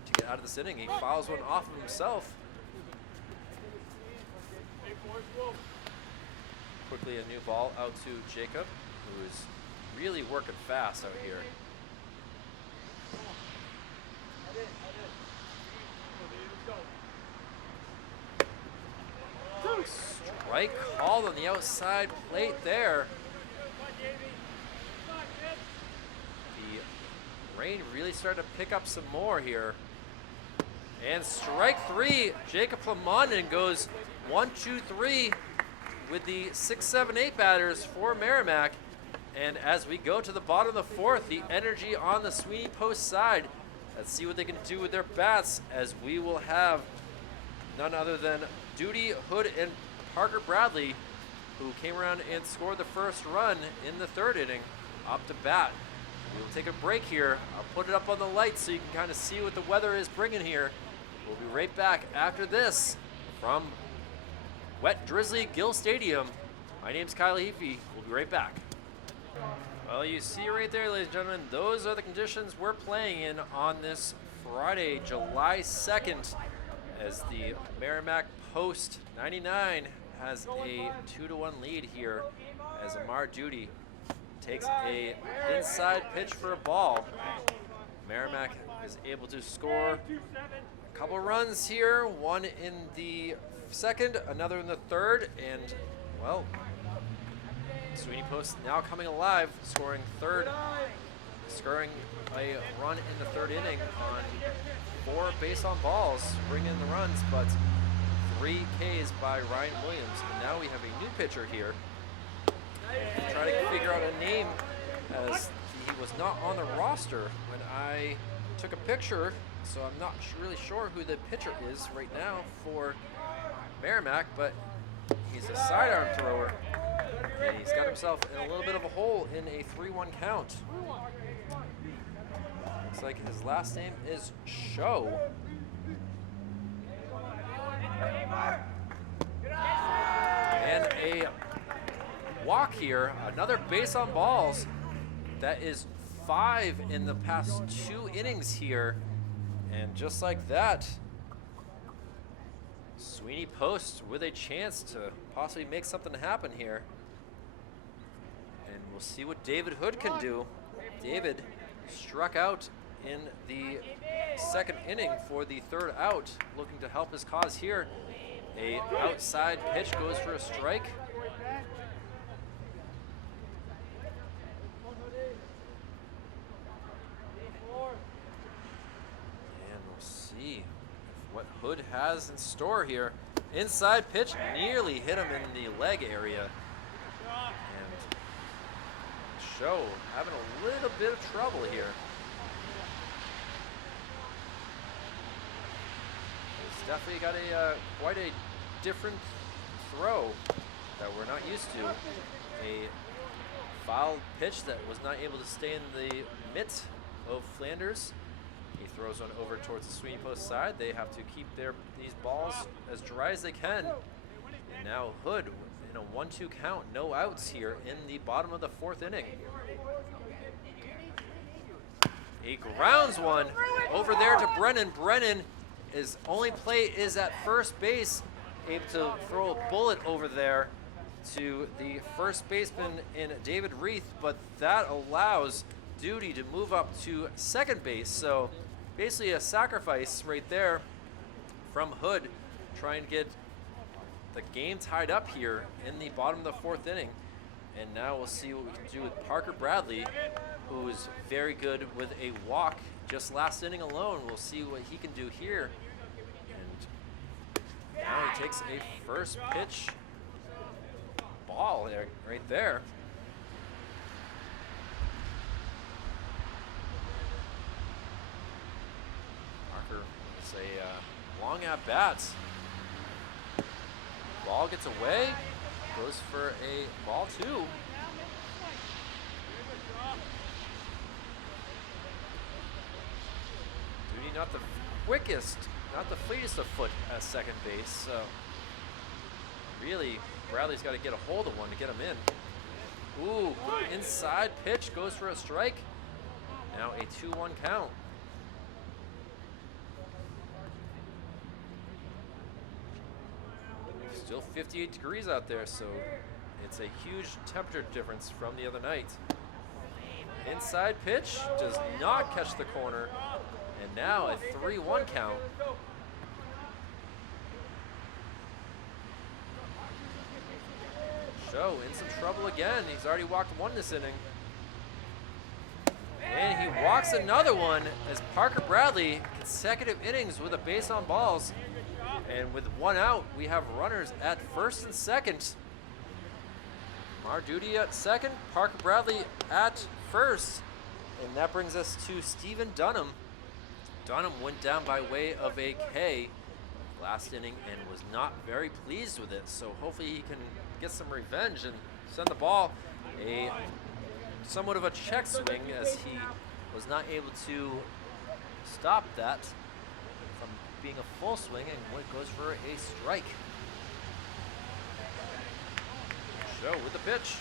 to get out of this inning. He fouls one off of himself. Quickly a new ball out to Jacob, who is really working fast out here. Strike called on the outside plate there. The rain really started to pick up some more here. And strike 3, Jacob Plamondon goes 1, 2, 3 with the 6, 7, 8 batters for Merrimack. And as we go to the bottom of the 4th, the energy on the Sweeney Post side. Let's see what they can do with their bats, as we will have none other than Duty, Hood, and Parker Bradley, who came around and scored the first run in the 3rd inning, up to bat. We'll take a break here. I'll put it up on the lights so you can kind of see what the weather is bringing here. We'll be right back after this from wet, drizzly Gill Stadium. My name's Kyle Heafy. We'll be right back. Well, you see right there, ladies and gentlemen, those are the conditions we're playing in on this Friday, July 2nd, as the Merrimack Post 99 has a 2-1 lead here, as Amar Duty takes a inside pitch for a ball. Merrimack is able to score a couple runs here, one in the 2nd, another in the 3rd, and, well, Sweeney Post now coming alive, scoring a run in the 3rd inning on 4 base on balls, bring in the runs, but 3 Ks by Ryan Williams. And now we have a new pitcher here. And try to figure out a name, as he was not on the roster when I took a picture, so I'm not really sure who the pitcher is right now for Merrimack, but he's a sidearm thrower. And he's got himself in a little bit of a hole in a 3-1 count. Looks like his last name is Show. And a walk here, another base on balls. That is 5 in the past 2 innings here. And just like that, Sweeney Post with a chance to possibly make something happen here. And we'll see what David Hood can do. David struck out in the 2nd inning for the 3rd out, looking to help his cause here. A outside pitch goes for a strike. And we'll see what Hood has in store here. Inside pitch nearly hit him in the leg area. And Show having a little bit of trouble here. He's definitely got a quite a different throw that we're not used to. A foul pitch that was not able to stay in the mitt of Flanders. He throws one over towards the Sweeney Post side. They have to keep these balls as dry as they can. And now Hood in a 1-2 count, no outs here in the bottom of the 4th inning. He grounds one over there to Brennan. Brennan, his only play is at first base, able to throw a bullet over there to the first baseman in David Reith, but that allows Duty to move up to 2nd base. So basically a sacrifice right there from Hood, trying to get the game tied up here in the bottom of the 4th inning. And now we'll see what we can do with Parker Bradley, who is very good with a walk just last inning alone. We'll see what he can do here. And now he takes a first pitch ball there, right there. Parker is a long at bats. Ball gets away, goes for a ball 2. Duty not the quickest, not the fleetest of foot at 2nd base, so really Bradley's got to get a hold of one to get him in. Ooh, inside pitch goes for a strike. Now a 2-1 count. Still 58 degrees out there, so it's a huge temperature difference from the other night. Inside pitch does not catch the corner, and now a 3-1 count. Show in some trouble again. He's already walked 1 this inning. And he walks another one as Parker Bradley, consecutive innings with a base on balls. And with 1 out, we have runners at 1st and 2nd. Mar Duty at 2nd, Parker Bradley at 1st. And that brings us to Stephen Dunham. Dunham went down by way of a K last inning and was not very pleased with it. So hopefully he can get some revenge and send the ball a somewhat of a check swing, as he was not able to stop that from being a full swing, and what goes for a strike. Show with the pitch.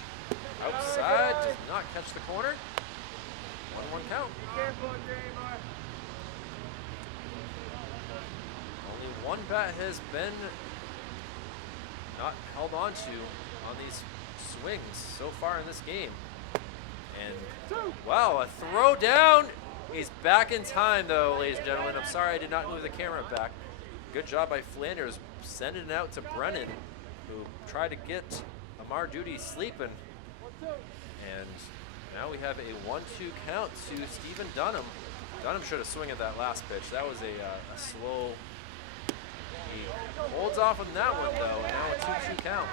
Outside, does not catch the corner. 1-1 count. Only 1 bat has been not held on to on these swings so far in this game. And wow, a throw down. He's back in time though, ladies and gentlemen. I'm sorry I did not move the camera back. Good job by Flanders, sending it out to Brennan, who tried to get Amar Duty sleeping. And now we have a 1-2 count to Stephen Dunham. Dunham should have swung at that last pitch. That was a slow. He holds off on that one though, and now a 2-2 count.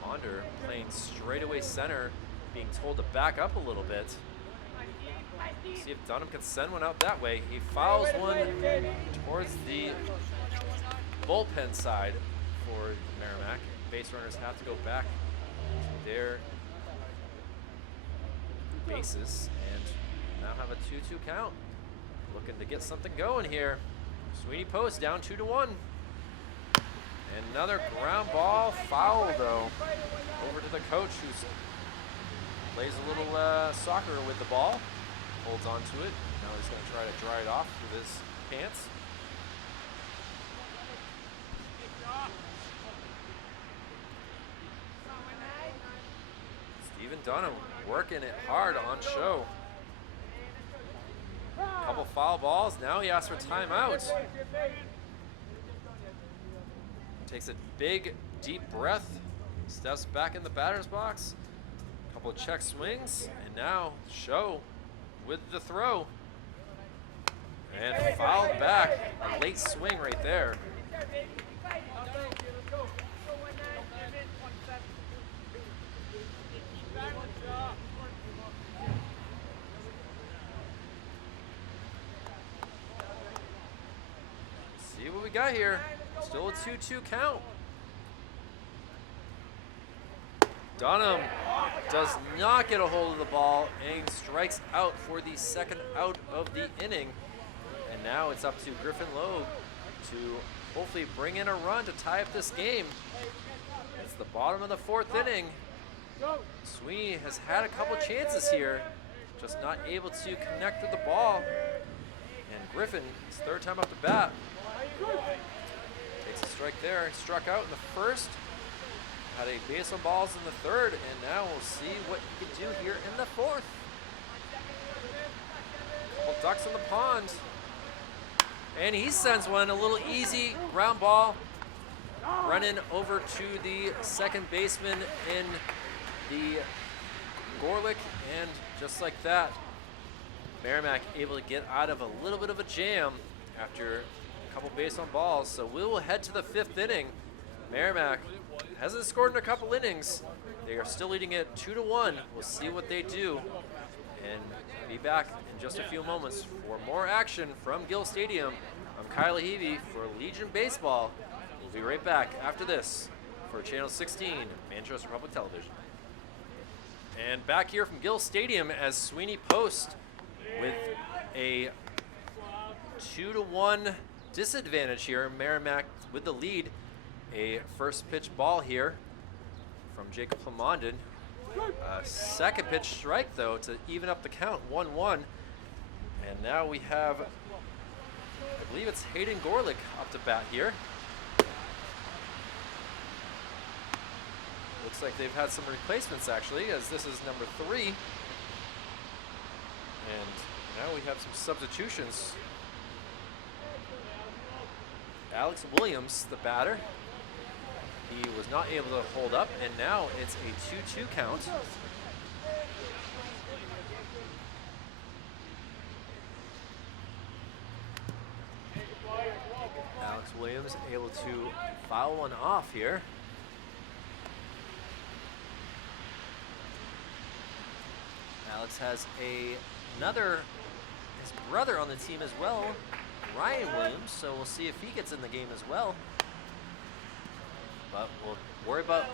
Ponder playing straightaway center, being told to back up a little bit. See if Dunham can send one out that way. He fouls one towards the bullpen side for Merrimack. Base runners have to go back their bases and now have a 2-2 count. Looking to get something going here. Sweeney post down 2-1. And another ground ball foul though. Over to the coach who plays a little soccer with the ball. Holds on to it. Now he's going to try to dry it off with his pants. Steven Dunham working it hard on show. Couple foul balls. Now he asks for timeout. Takes a big, deep breath. Steps back in the batter's box. Couple of check swings. And now Show with the throw. And fouled back. A late swing right there. See what we got here. Still a 2-2 count. Dunham does not get a hold of the ball and strikes out for the second out of the inning. And now it's up to Griffin Loeb to hopefully bring in a run to tie up this game. It's the bottom of the fourth inning. Sweeney has had a couple chances here, just not able to connect with the ball. And Griffin, his third time up the bat, takes a strike there. Struck out in the first. Had a base on balls in the third, and now we'll see what he can do here in the fourth. Couple ducks in the pond. And he sends one, a little easy ground ball. Running over to the second baseman in the Gorlick, and just like that, Merrimack able to get out of a little bit of a jam after a couple base on balls. So we will head to the fifth inning. Merrimack hasn't scored in a couple innings. They are still leading it 2-1. We'll see what they do and be back in just a few moments for more action from Gill Stadium. I'm Kyle Levy for Legion Baseball. We'll be right back after this for Channel 16, Manchester Public Television. And back here from Gill Stadium as Sweeney Post with a 2-1 disadvantage here. Merrimack with the lead. A first pitch ball here from Jacob Plamondon. Second pitch strike though to even up the count, 1-1. And now we have, I believe it's Hayden Gorlick up to bat here. Looks like they've had some replacements actually, as this is number 3. And now we have some substitutions. Alex Williams, the batter. He was not able to hold up, and now it's a 2-2 count. Alex Williams able to foul one off here. Alex has his brother on the team as well, Ryan Williams, so we'll see if he gets in the game as well. But we'll worry about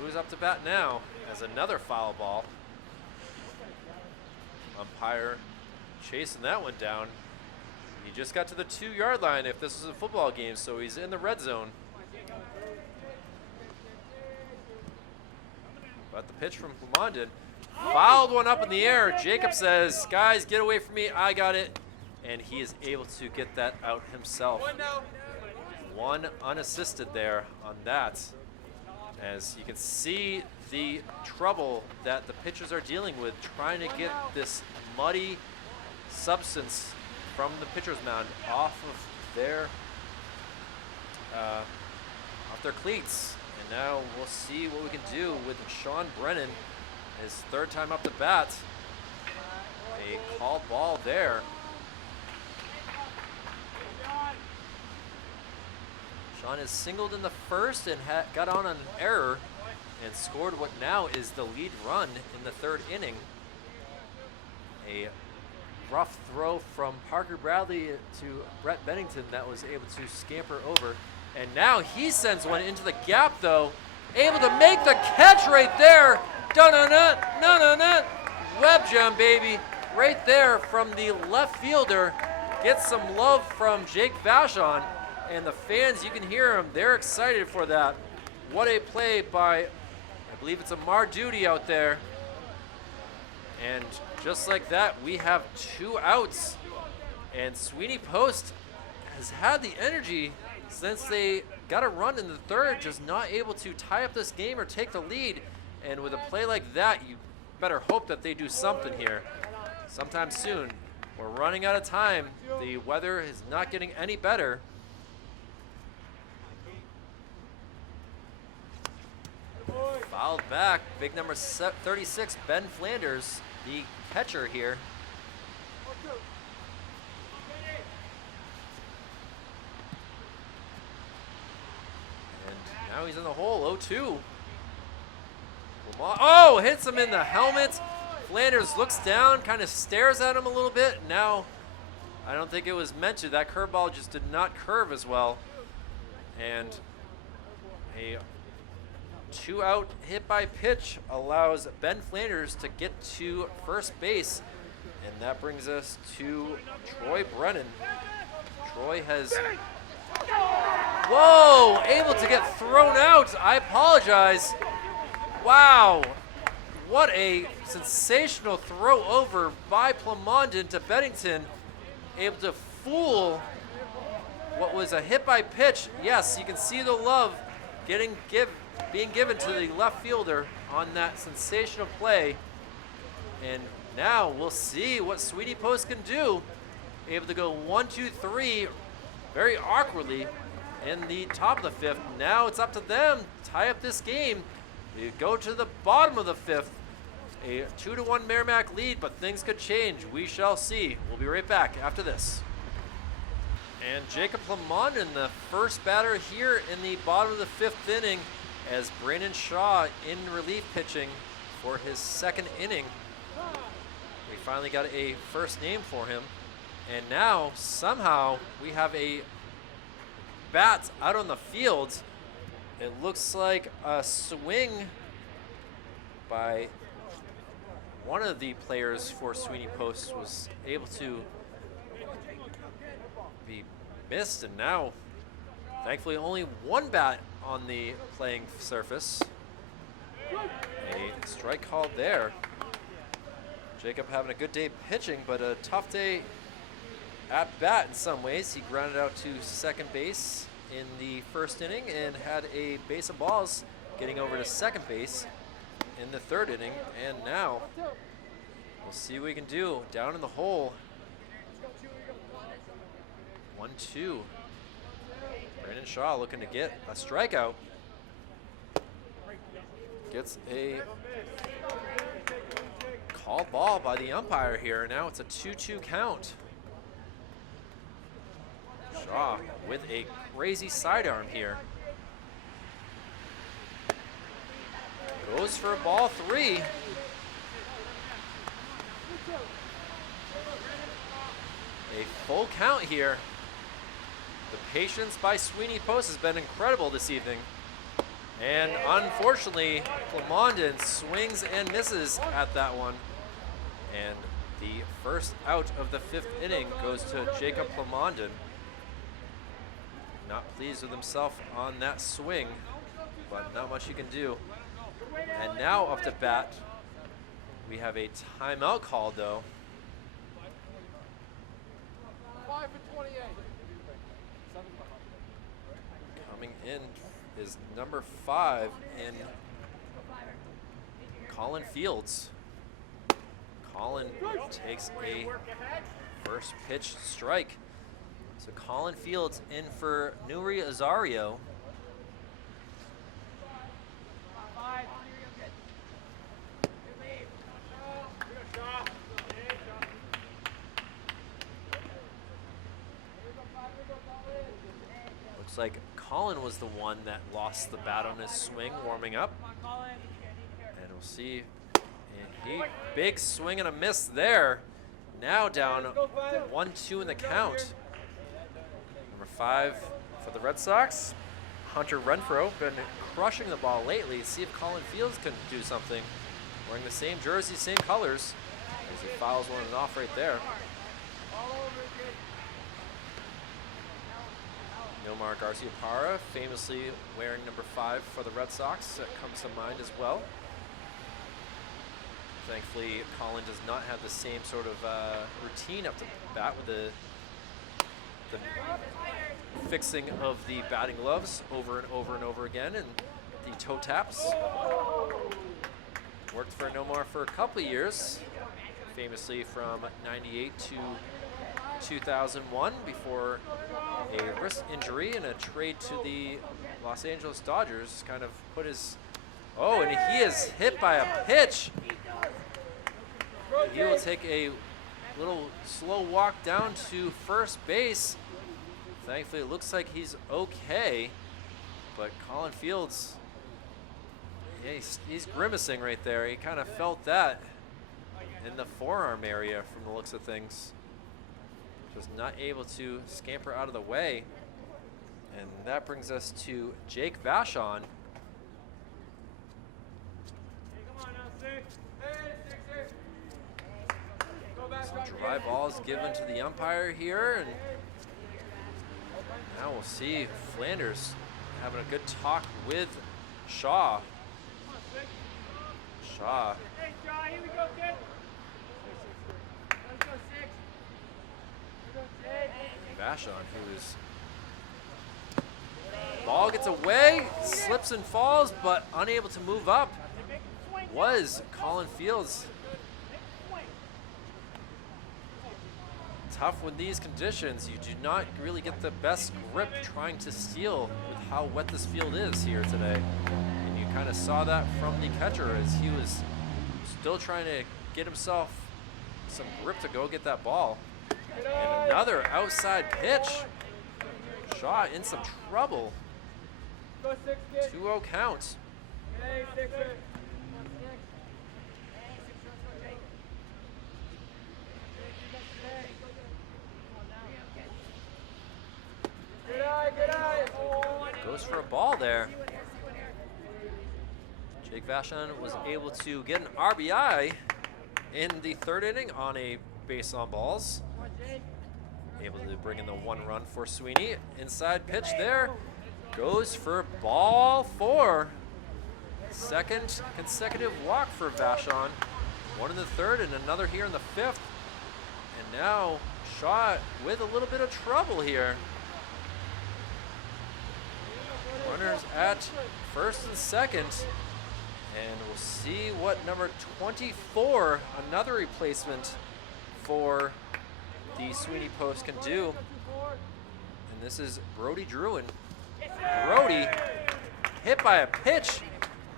who's up to bat now as another foul ball. Umpire chasing that one down. He just got to the 2-yard line if this was a football game, so he's in the red zone. But the pitch from Plamondon fouled one up in the air. Jacob says, guys, get away from me, I got it. And he is able to get that out himself. One unassisted there on that. As you can see the trouble that the pitchers are dealing with trying to get this muddy substance from the pitcher's mound off of their cleats. And now we'll see what we can do with Sean Brennan, his third time up the bat. A called ball there. Sean is singled in the first and got on an error and scored what now is the lead run in the third inning. A rough throw from Parker Bradley to Brett Bennington that was able to scamper over. And now he sends one into the gap though. able to make the catch right there. Dun-dun-dun, dun-dun-dun. Web gem, baby, right there from the left fielder. Gets some love from Jake Vashon, and the fans, you can hear them, they're excited for that. What a play by, I believe it's Amar Duty out there. And just like that, we have 2 outs. And Sweeney Post has had the energy since they got a run in the third, just not able to tie up this game or take the lead. And with a play like that, you better hope that they do something here sometime soon. We're running out of time. The weather is not getting any better. Fouled back, big number 36, Ben Flanders, the catcher here. And now he's in the hole, 0-2. Oh, hits him in the helmet. Flanders looks down, kind of stares at him a little bit. Now, I don't think it was meant to. That curveball just did not curve as well. And a 2-out hit by pitch allows Ben Flanders to get to first base. And that brings us to Troy Brennan. Troy has, whoa, able to get thrown out. I apologize. Wow. What a sensational throw over by Plamondon to Bennington. Able to fool what was a hit by pitch. Yes, you can see the love being given to the left fielder on that sensational play. And now we'll see what Sweeney Post can do. Able to go 1, 2, 3 very awkwardly in the top of the fifth. Now it's up to them to tie up this game. We go to the bottom of the fifth. A 2-1 Merrimack lead, but things could change. We shall see. We'll be right back after this. And Jacob Plamondon, the first batter here in the bottom of the fifth inning, as Brandon Shaw in relief pitching for his second inning. We finally got a first name for him. And now, somehow, we have a bat out on the field. It looks like a swing by one of the players for Sweeney Post was able to be missed, and now, thankfully, only one bat on the playing surface. A strike called there. Jacob having a good day pitching, but a tough day at bat in some ways. He grounded out to second base in the first inning and had a base of balls getting over to second base in the third inning. And now we'll see what we can do down in the hole. 1-2. Brandon Shaw looking to get a strikeout. Gets a called ball by the umpire here. Now it's a 2-2 count. Shaw with a crazy sidearm here. Goes for a ball 3. A full count here. The patience by Sweeney Post has been incredible this evening. And unfortunately, Plamondon swings and misses at that one. And the first out of the fifth inning goes to Jacob Plamondon. Not pleased with himself on that swing, but not much you can do. And now up to bat, we have a timeout called though. 5 for 28. Coming in is number 5 in Colin Fields. Colin takes a first pitch strike. So Colin Fields in for Nuri Azario. Looks like Colin was the one that lost the bat on his swing warming up. And we'll see. And big swing and a miss there. Now down 1-2 in the count. Number 5 for the Red Sox. Hunter Renfro, been crushing the ball lately. See if Colin Fields can do something. Wearing the same jersey, same colors, as he fouls one off right there. Nomar Garcia-Parra, famously wearing number 5 for the Red Sox, that comes to mind as well. Thankfully, Colin does not have the same sort of routine up to bat with the fixing of the batting gloves over and over and over again, and the toe taps. Worked for Nomar for a couple of years, famously from 98 to 2001 before a wrist injury and a trade to the Los Angeles Dodgers kind of put his, oh, and he is hit by a pitch. He will take a little slow walk down to first base. Thankfully, it looks like he's okay, but Colin Fields, yeah, he's grimacing right there. He kind of felt that in the forearm area from the looks of things. Just not able to scamper out of the way. And that brings us to Jake Vachon. Some dry balls given to the umpire here, and now we'll see Flanders having a good talk with Shaw. Shaw. Vachon, who's ball gets away, slips and falls, but unable to move up, was Colin Fields. Tough with these conditions. You do not really get the best grip trying to steal with how wet this field is here today. And you kind of saw that from the catcher as he was still trying to get himself some grip to go get that ball. And another outside pitch. Shaw in some trouble. 2-0 count. Goes for a ball there. Jake Vachon was able to get an RBI in the 3rd inning on a base on balls. Able to bring in the 1 run for Sweeney. Inside pitch there. Goes for ball 4. 2nd consecutive walk for Vachon. 1 in the 3rd and another here in the 5th. And now Shaw with a little bit of trouble here. Runners at 1st and 2nd. And we'll see what number 24, another replacement for the Sweeney post, can do. And this is Brody Druin. Brody hit by a pitch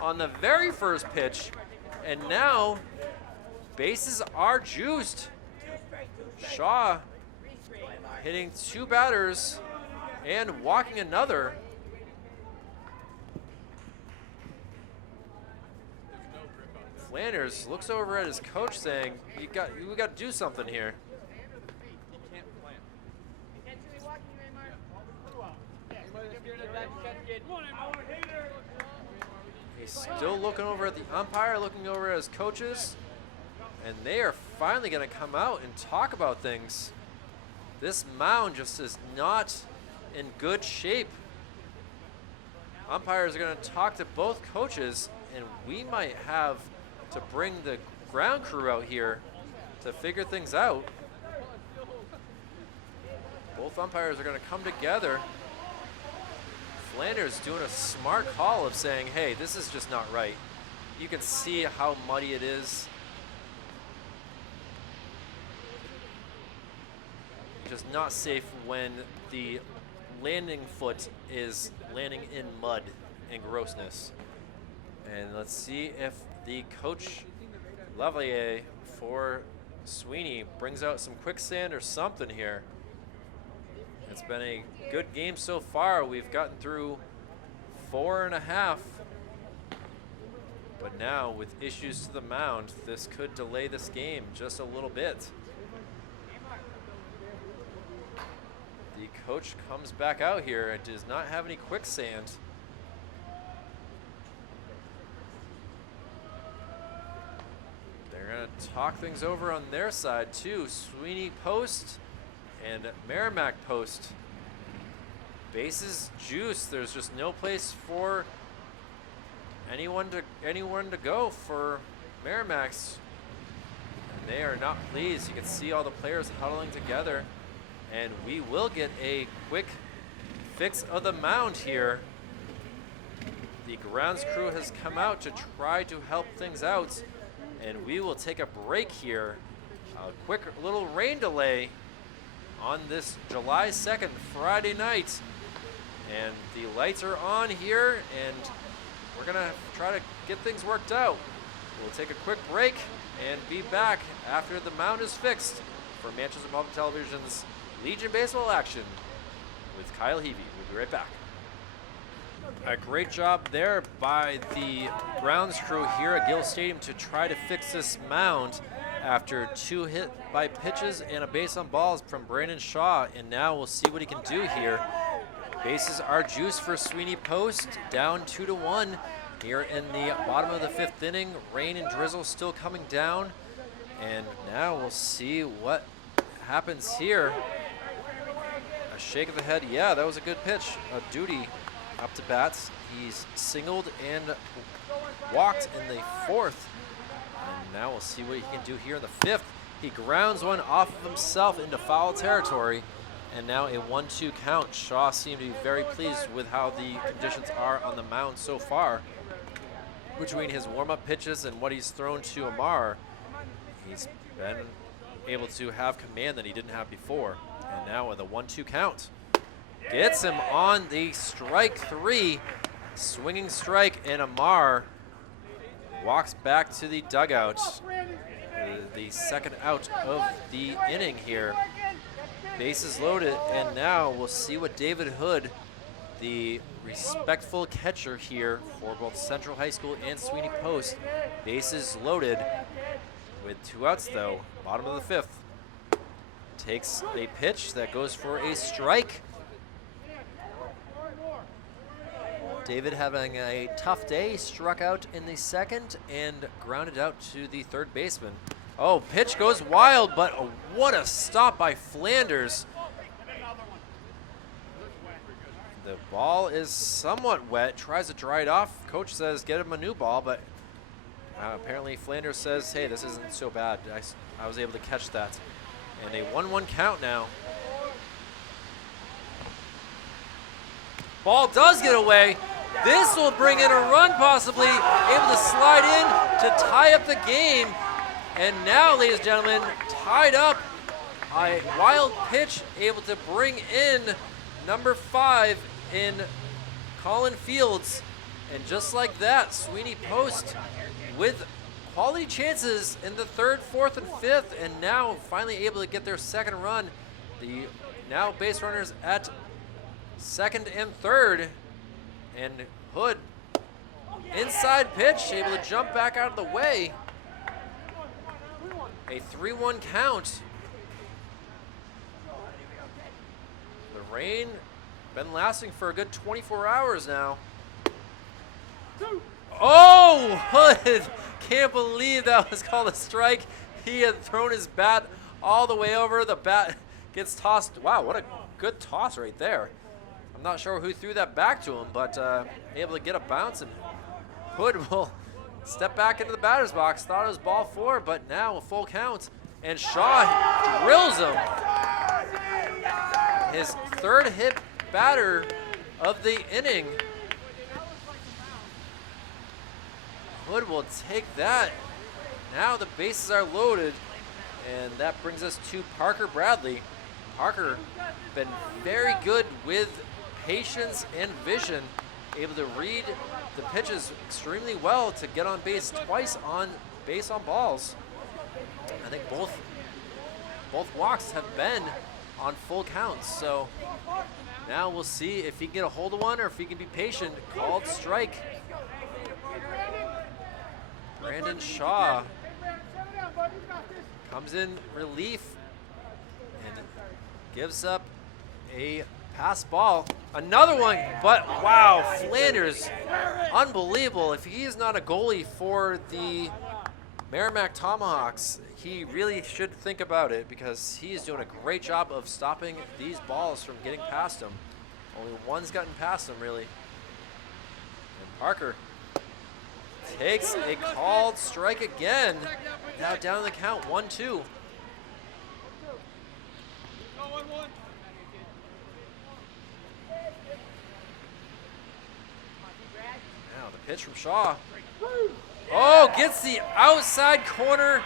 on the very first pitch. And now bases are juiced. Shaw hitting 2 batters and walking another. Flanders looks over at his coach saying, we got to do something here. He's still looking over at the umpire, looking over at his coaches, and they are finally going to come out and talk about things. This mound just is not in good shape. Umpires are going to talk to both coaches, and we might have to bring the ground crew out here to figure things out. Both umpires are going to come together. Flanders doing a smart call of saying, hey, this is just not right. You can see how muddy it is. Just not safe when the landing foot is landing in mud and grossness. And let's see if the coach Lavalier for Sweeney brings out some quicksand or something here. It's been a good game so far. We've gotten through 4.5. But now with issues to the mound, this could delay this game just a little bit. The coach comes back out here and does not have any quicksand. talk things over on their side too. Sweeney post and Merrimack post. Bases juice. There's just no place for anyone to go for Merrimack's. And they are not pleased. You can see all the players huddling together. And we will get a quick fix of the mound here. The grounds crew has come out to try to help things out. And we will take a break here. A quick little rain delay on this July 2nd, Friday night. And the lights are on here, and we're gonna try to get things worked out. We'll take a quick break and be back after the mound is fixed for Manchester Public Television's Legion Baseball action with Kyle Heavey. We'll be right back. A great job there by the grounds crew here at Gill Stadium to try to fix this mound after 2 hit by pitches and a base on balls from Brandon Shaw, and now we'll see what he can do here. Bases are juiced for Sweeney Post, down 2-1 here in the bottom of the 5th inning. Rain and drizzle still coming down, and now we'll see what happens here. A shake of the head. Yeah, that was a good pitch. Duty up to bats. He's singled and walked in the 4th. And now we'll see what he can do here in the 5th. He grounds one off of himself into foul territory. And now a 1-2 count. Shaw seemed to be very pleased with how the conditions are on the mound so far. Between his warm-up pitches and what he's thrown to Amar, he's been able to have command that he didn't have before. And now with a 1-2 count. Gets him on the strike 3. Swinging strike, and Amar walks back to the dugout. The second out of the inning here. Bases loaded, and now we'll see what David Hood, the respectful catcher here for both Central High School and Sweeney Post. Bases loaded with 2 outs though, bottom of the 5th. Takes a pitch that goes for a strike. David having a tough day, struck out in the 2nd and grounded out to the 3rd baseman. Oh, pitch goes wild, but what a stop by Flanders. The ball is somewhat wet, tries to dry it off. Coach says get him a new ball, but apparently Flanders says, hey, this isn't so bad. I was able to catch that. And a 1-1 count now. Ball does get away. This will bring in a run possibly, able to slide in to tie up the game. And now, ladies and gentlemen, tied up. A wild pitch able to bring in number 5 in Colin Fields. And just like that, Sweeney Post with quality chances in the 3rd, 4th, and 5th, and now finally able to get their 2nd run. The now base runners at 2nd and 3rd, and Hood, inside pitch, able to jump back out of the way. A 3-1 count. The rain been lasting for a good 24 hours now. Oh, Hood! Can't believe that was called a strike. He had thrown his bat all the way over. The bat gets tossed. Wow, what a good toss right there. I'm not sure who threw that back to him, but able to get a bounce, and Hood will step back into the batter's box. Thought it was ball 4, but now a full count, and Shaw drills him. His 3rd hit batter of the inning. Hood will take that. Now the bases are loaded, and that brings us to Parker Bradley. Parker been very good with patience and vision, able to read the pitches extremely well to get on base twice on base on balls. I think both walks have been on full counts, so now we'll see if he can get a hold of one or if he can be patient. Called strike. Brandon Shaw comes in relief and gives up a pass ball. Another one, but wow, Flanders, unbelievable. If he is not a goalie for the Merrimack Tomahawks, he really should think about it because he is doing a great job of stopping these balls from getting past him. Only one's gotten past him, really. And Parker takes a called strike again. Now down the count, 1-2. Now the pitch from Shaw. Oh, gets the outside corner.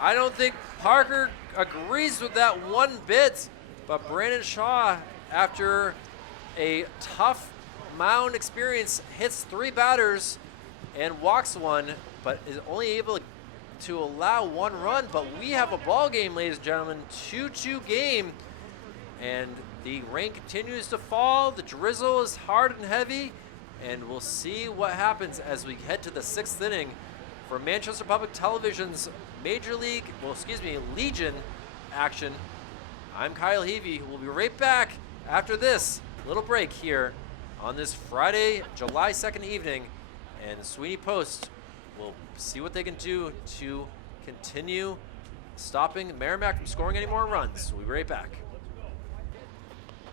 I don't think Parker agrees with that one bit, but Brandon Shaw, after a tough mound experience, hits 3 batters and walks one, but is only able to allow 1 run. But we have a ball game, ladies and gentlemen, 2-2 game, and the rain continues to fall. The drizzle is hard and heavy, and we'll see what happens as we head to the 6th inning for Manchester Public Television's Legion action. I'm Kyle Heavey. We'll be right back after this little break here on this Friday, July 2nd evening, and Sweeney Post will see what they can do to continue stopping Merrimack from scoring any more runs. We'll be right back.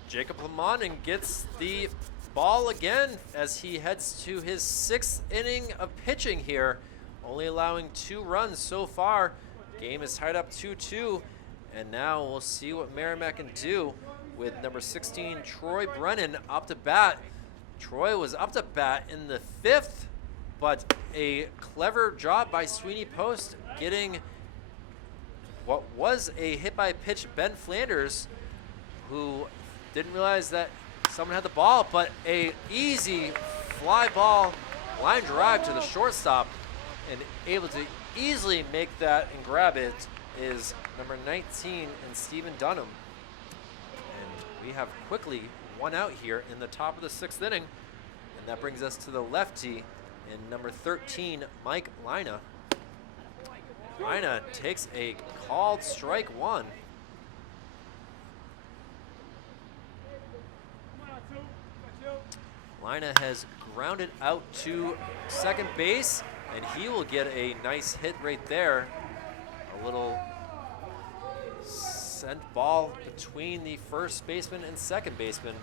Jacob Lamondon gets the ball again as he heads to his 6th inning of pitching here, only allowing 2 runs so far. Game is tied up 2-2, and now we'll see what Merrimack can do with number 16, Troy Brennan, up to bat. Troy was up to bat in the 5th, but a clever job by Sweeney Post getting what was a hit by pitch Ben Flanders, who didn't realize that someone had the ball, but a easy fly ball line drive to the shortstop, and able to easily make that and grab it is number 19 and Stephen Dunham. And we have quickly 1 out here in the top of the 6th inning, and that brings us to the lefty in number 13, Mike Lina. Lina takes a called strike 1. Lina has grounded out to second base, and he will get a nice hit right there. A little sent ball between the first baseman and second baseman,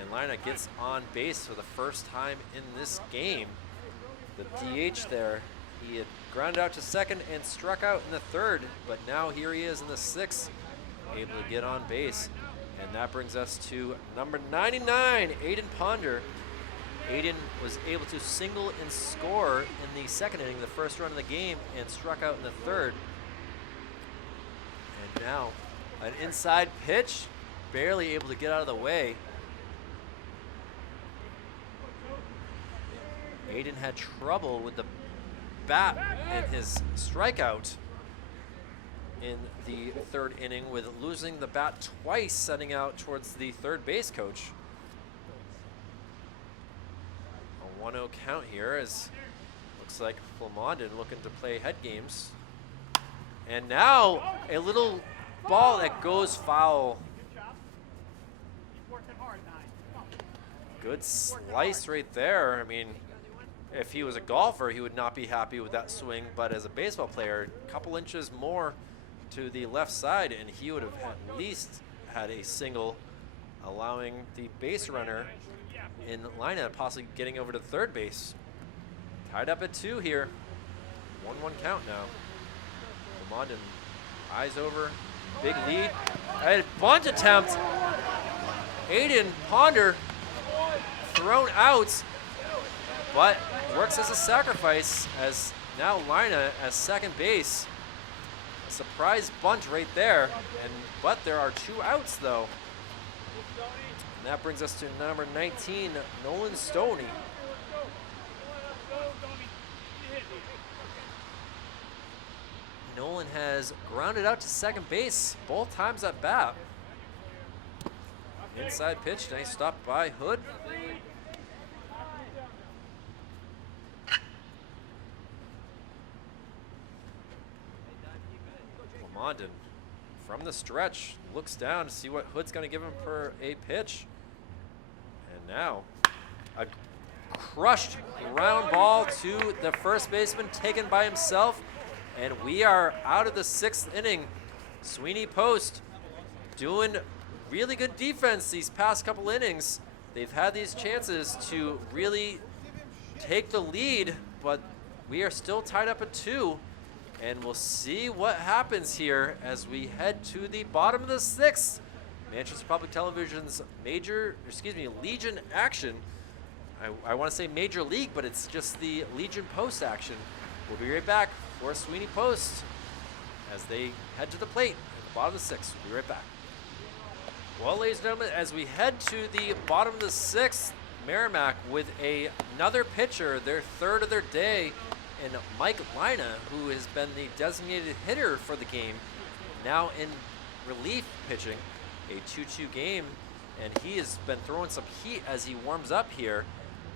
and Lina gets on base for the first time in this game. The DH there, he had grounded out to second and struck out in the 3rd, but now here he is in the 6th, able to get on base. And that brings us to number 99, Aiden Ponder. Aiden was able to single and score in the 2nd inning, the first run of the game, and struck out in the 3rd. And now an inside pitch, barely able to get out of the way. Aiden had trouble with the bat and his strikeout in the 3rd inning, with losing the bat twice, setting out towards the 3rd base coach. A 1-0 count here, as looks like Lamondon looking to play head games. And now a little ball that goes foul. Good slice right there. I mean, if he was a golfer, he would not be happy with that swing, but as a baseball player, a couple inches more to the left side, and he would have at least had a single, allowing the base runner in Lina possibly getting over to 3rd base. Tied up at 2 here. 1-1 count now. Lamondon eyes over, big lead. A bunt attempt. Aiden Ponder thrown out, but works as a sacrifice, as now Lina as second base. A surprise bunt right there, but there are 2 outs though. And that brings us to number 19, Nolan Stoney. Nolan has grounded out to second base both times at bat. Inside pitch, nice stop by Hood. Lamondon from the stretch looks down to see what Hood's going to give him for a pitch. And now a crushed ground ball to the first baseman, taken by himself. And we are out of the 6th inning. Sweeney Post doing really good defense these past couple innings. They've had these chances to really take the lead, but we are still tied up at 2. And we'll see what happens here as we head to the bottom of the 6th. Manchester Public Television's Legion action. I want to say Major League, but it's just the Legion Post action. We'll be right back for Sweeney Post as they head to the plate at the bottom of the 6th. We'll be right back. Well, ladies and gentlemen, as we head to the bottom of the 6th, Merrimack with another pitcher, their 3rd of their day, and Mike Lina, who has been the designated hitter for the game, now in relief pitching, a 2-2 game, and he has been throwing some heat as he warms up here,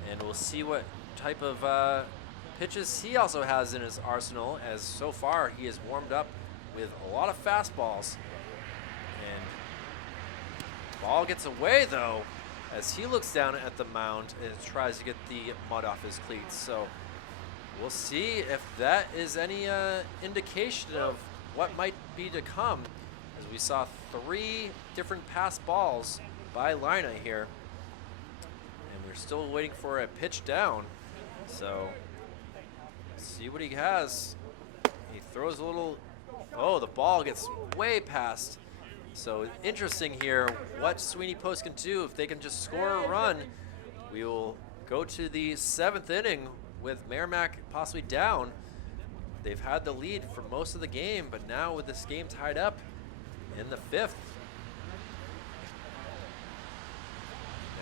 and we'll see what type of pitches he also has in his arsenal, as so far he has warmed up with a lot of fastballs. And ball gets away though, as he looks down at the mound and tries to get the mud off his cleats. So we'll see if that is any indication of what might be to come, as we saw 3 different pass balls by Lina here. And we're still waiting for a pitch down. So let's see what he has. He throws a little, oh, the ball gets way past. So interesting here what Sweeney Post can do. If they can just score a run, we will go to the 7th inning with Merrimack possibly down. They've had the lead for most of the game, but now with this game tied up in the 5th,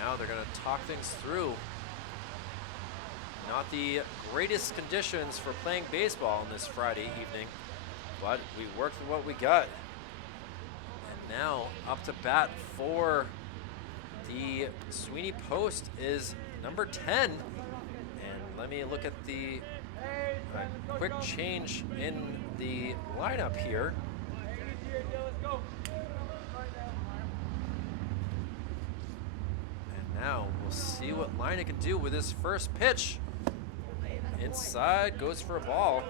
now they're going to talk things through. Not the greatest conditions for playing baseball on this Friday evening, but we worked with what we got. And now up to bat for the Sweeney Post is number 10. And let me look at the quick change in the lineup here. And now we'll see what Lina can do with his first pitch. Inside, goes for a ball.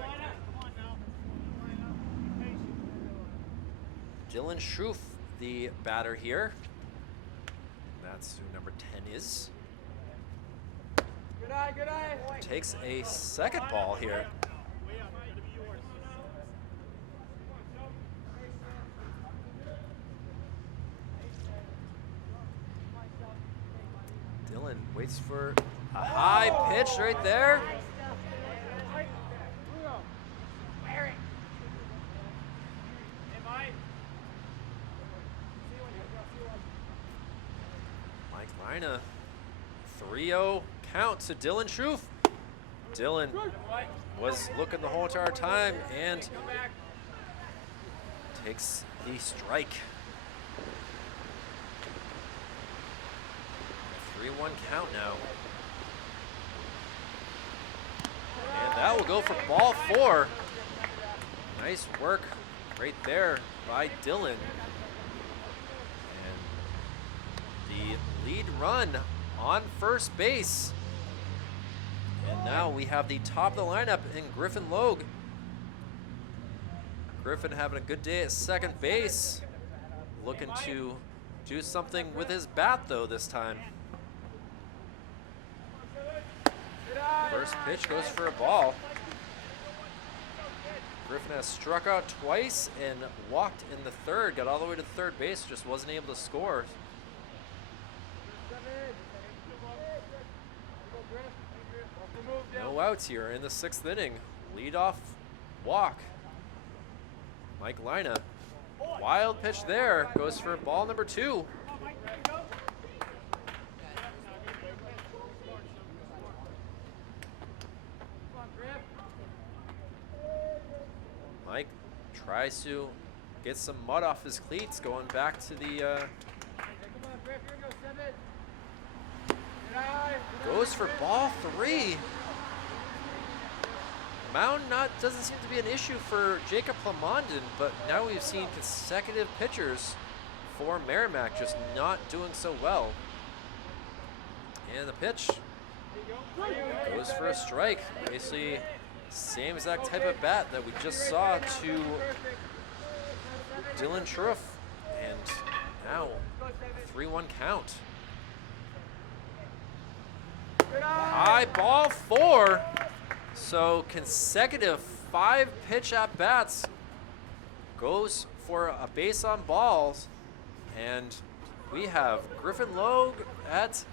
Dylan Schroof, the batter here. That's who number 10 is. Good eye, good eye. Takes a second ball here. Dylan waits for a high pitch right there. Mike Lina, 3-0 count to Dylan Schroof. Dylan was looking the whole entire time and takes the strike. 3-1 count now. And that will go for ball 4. Nice work right there by Dylan. And the lead run on first base. And now we have the top of the lineup in Griffin Logue. Griffin having a good day at second base. Looking to do something with his bat though this time. First pitch goes for a ball. Griffin has struck out twice and walked in the 3rd. Got all the way to third base, just wasn't able to score. No outs here in the 6th inning. Leadoff walk. Mike Lina. Wild pitch there. Goes for ball number 2. Mike tries to get some mud off his cleats, going back to the goes for ball 3. Mound doesn't seem to be an issue for Jacob Plamondon, but now we've seen consecutive pitchers for Merrimack just not doing so well. And the pitch goes for a strike. Basically Same exact type of bat that we just saw to Dylan Truff. And now 3-1 count. High ball 4. So consecutive 5 pitch at bats. Goes for a base on balls. And we have Griffin Logue at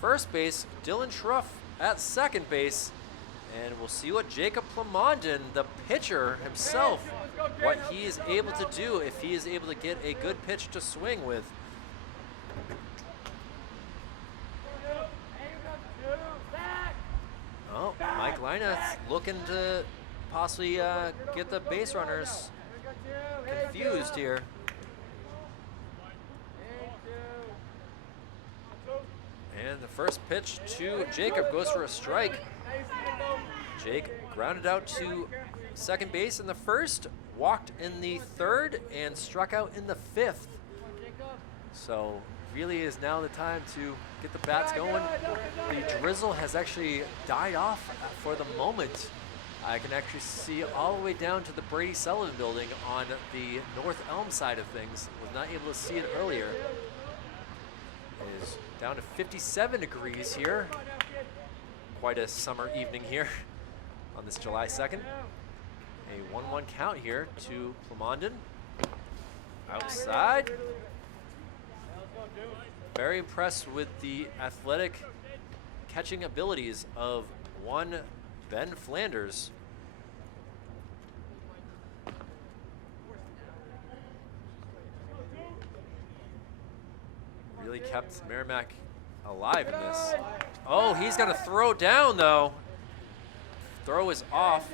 first base, Dylan Truff at second base. And we'll see what Jacob Plamondon, the pitcher himself, what he is able to do if he is able to get a good pitch to swing with. Oh, Mike Lina looking to possibly get the base runners confused here. And the first pitch to Jacob goes for a strike. Jake grounded out to second base in the first, walked in the third, and struck out in the fifth. So really is now the time to get the bats going. The drizzle has actually died off for the moment. I can actually see all the way down to the Brady Sullivan building on the North Elm side of things. Was not able to see it earlier. It is down to 57 degrees here. Quite a summer evening here on this July 2nd. A 1-1 count here to Plamondon. Outside. Very impressed with the athletic catching abilities of one Ben Flanders. Really kept Merrimack alive in this. Oh, he's gonna throw down though. Throw is off,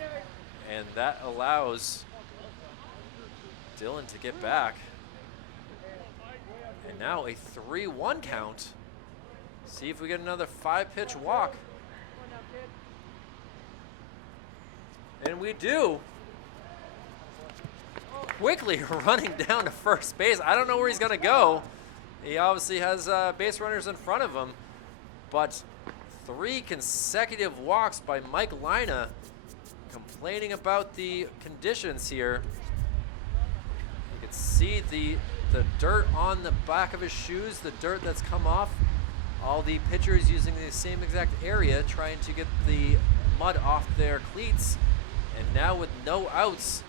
and that allows Dylan to get back. And now a 3-1 count. See if we get another 5-pitch walk. And we do. Quickly running down to first base. I don't know where he's gonna go. He obviously has base runners in front of him, but 3 consecutive walks by Mike Lina, complaining about the conditions here. You can see the dirt on the back of his shoes, the dirt that's come off. All the pitchers using the same exact area, trying to get the mud off their cleats. And now with no outs,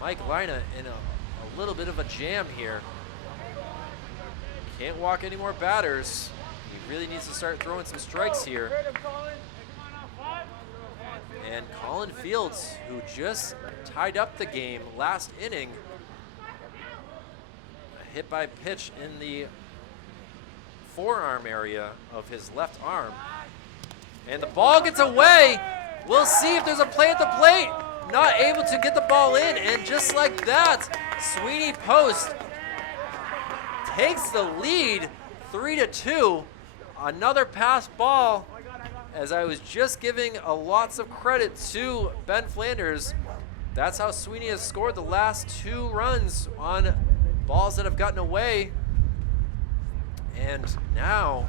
Mike Lina in a little bit of a jam here. Can't walk any more batters. He really needs to start throwing some strikes here. And Colin Fields, who just tied up the game last inning, a hit by pitch in the forearm area of his left arm. And the ball gets away. We'll see if there's a play at the plate. Not able to get the ball in, and just like that, Sweeney Post takes the lead 3-2. Another pass ball, as I was just giving lots of credit to Ben Flanders. That's how Sweeney has scored the last 2 runs on balls that have gotten away. And now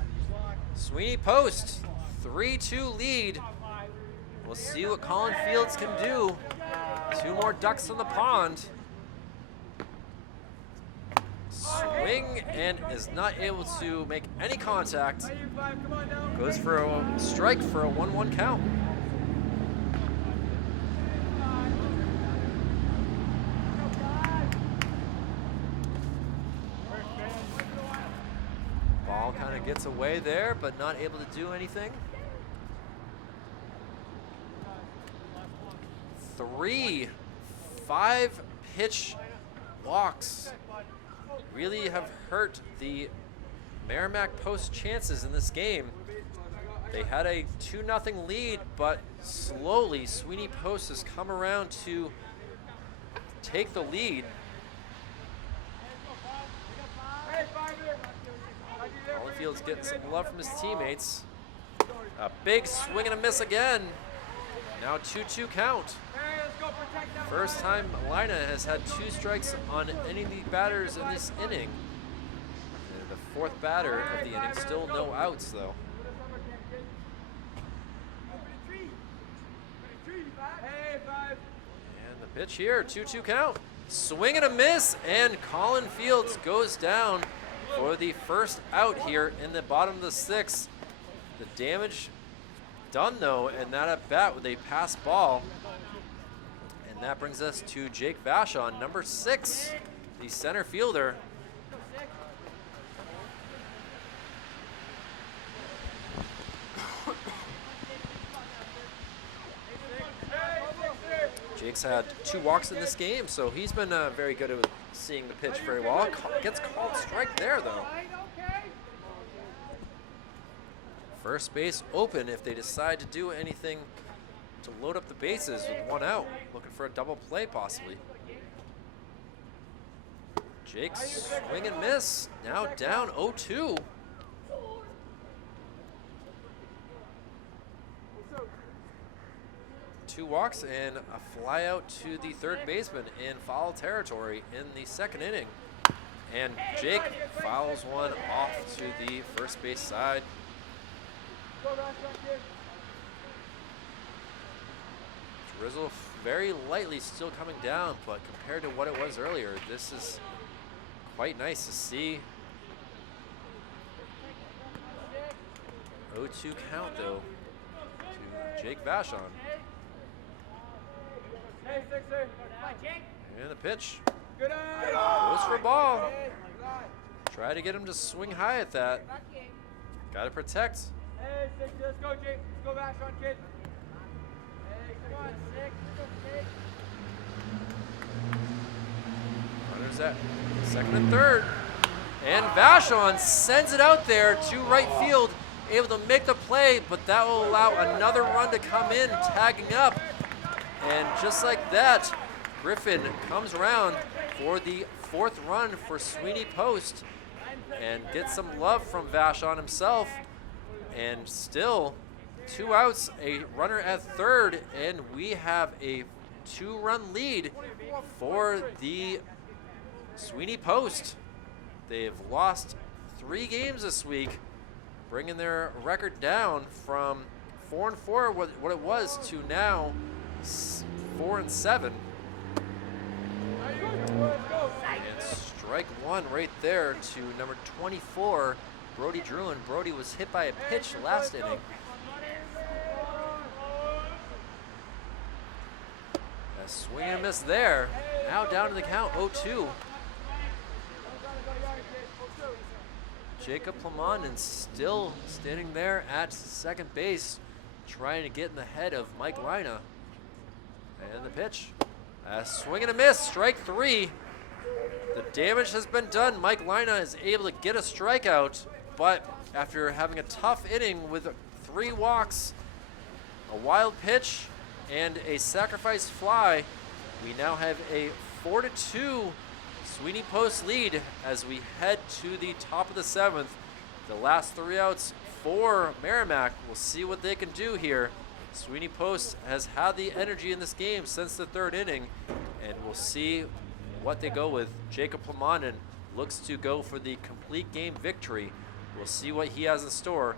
Sweeney Post, 3-2 lead. We'll see what Colin Fields can do. 2 more ducks in the pond. Swing and is not able to make any contact. Goes for a strike for a 1-1 count. Ball kind of gets away there, but not able to do anything. 3 5-pitch walks really have hurt the Merrimack Post chances in this game. They had a 2-0 lead, but slowly Sweeney Post has come around to take the lead. Colin Fields getting some love from his teammates. A big swing and a miss again. Now 2-2 count. First time Lina has had 2 strikes on any of the batters in this inning. And the 4th batter of the inning, still no outs though. Hey, 5. And the pitch here, 2-2 count. Swing and a miss, and Colin Fields goes down for the first out here in the bottom of the 6th. The damage done though, and that at bat with a pass ball. And that brings us to Jake Vashon, number 6, the center fielder. Jake's had 2 walks in this game, so he's been very good at seeing the pitch very well. Gets called strike there, though. First base open if they decide to do anything to load up the bases with 1 out. Looking for a double play, possibly. Jake swing and miss. Now down 0-2. Two walks and a fly out to the third baseman in foul territory in the 2nd inning. And Jake fouls one off to the first base side. Drizzle very lightly still coming down, but compared to what it was earlier, this is quite nice to see. 0-2 count though to Jake Vashon. And the pitch goes for a ball. Try to get him to swing high at that. Got to protect. Hey, 6, let's go, Jake. Let's go, Vashon, kid. Hey, come on, 6. Runners at 2nd and 3rd. And Vashon sends it out there to right field, able to make the play, but that will allow another run to come in, tagging up. And just like that, Griffin comes around for the 4th run for Sweeney Post and gets some love from Vashon himself. And still 2 outs, a runner at 3rd, and we have a 2-run lead for the Sweeney Post. They've lost 3 games this week, bringing their record down from 4-4, what it was, to now 4-7. And strike 1 right there to number 24, Brody Druin. Brody was hit by a pitch last inning. A swing and a miss there. Now down to the count, 0-2. Jacob Plamondon still standing there at 2nd base, trying to get in the head of Mike Lina. And the pitch. A swing and a miss, strike 3. The damage has been done. Mike Lina is able to get a strikeout, but after having a tough inning with 3 walks, a wild pitch, and a sacrifice fly, we now have a 4-2 Sweeney Post lead as we head to the top of the 7th. The last 3 outs for Merrimack. We'll see what they can do here. Sweeney Post has had the energy in this game since the 3rd inning, and we'll see what they go with. Jacob Plamondon looks to go for the complete game victory. We'll see what he has in store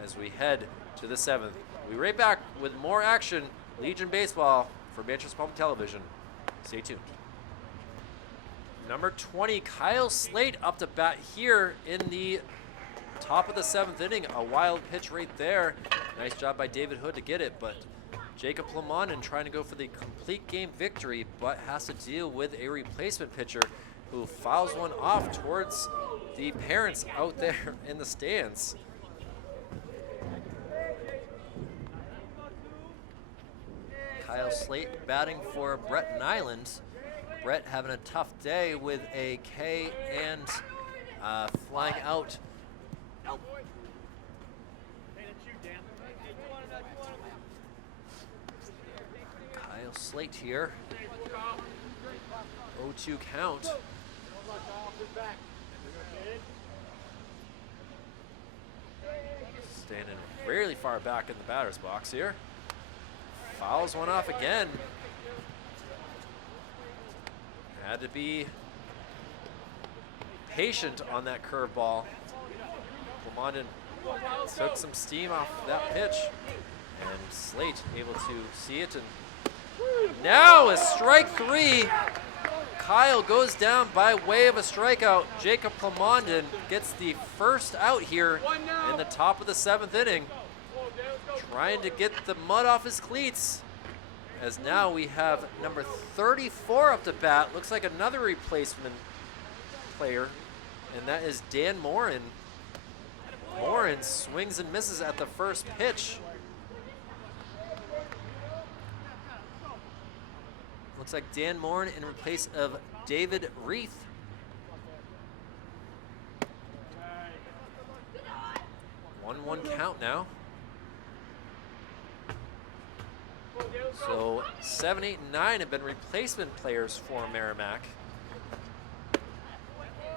as we head to the 7th. We'll be right back with more action, Legion Baseball, for Manchester Public Television. Stay tuned. Number 20, Kyle Slate up to bat here in the top of the 7th inning. A wild pitch right there. Nice job by David Hood to get it, but Jacob Plamondon trying to go for the complete game victory, but has to deal with a replacement pitcher who fouls one off towards the parents out there in the stands. Kyle Slate batting for Brett Nyland. Brett having a tough day with a K and flying out. Kyle Slate here. 0-2 count. Standing really far back in the batter's box here. Fouls one off again. Had to be patient on that curveball. Plamondon took some steam off that pitch, and Slate able to see it and Now a strike 3. Kyle goes down by way of a strikeout. Jacob Plamondon gets the first out here in the top of the 7th inning. Trying to get the mud off his cleats. As now we have number 34 up to bat. Looks like another replacement player, and that is Dan Morin. Morin swings and misses at the first pitch. Looks like Dan Morin in place of David Reith. One count now. So 7, 8, and 9 have been replacement players for Merrimack.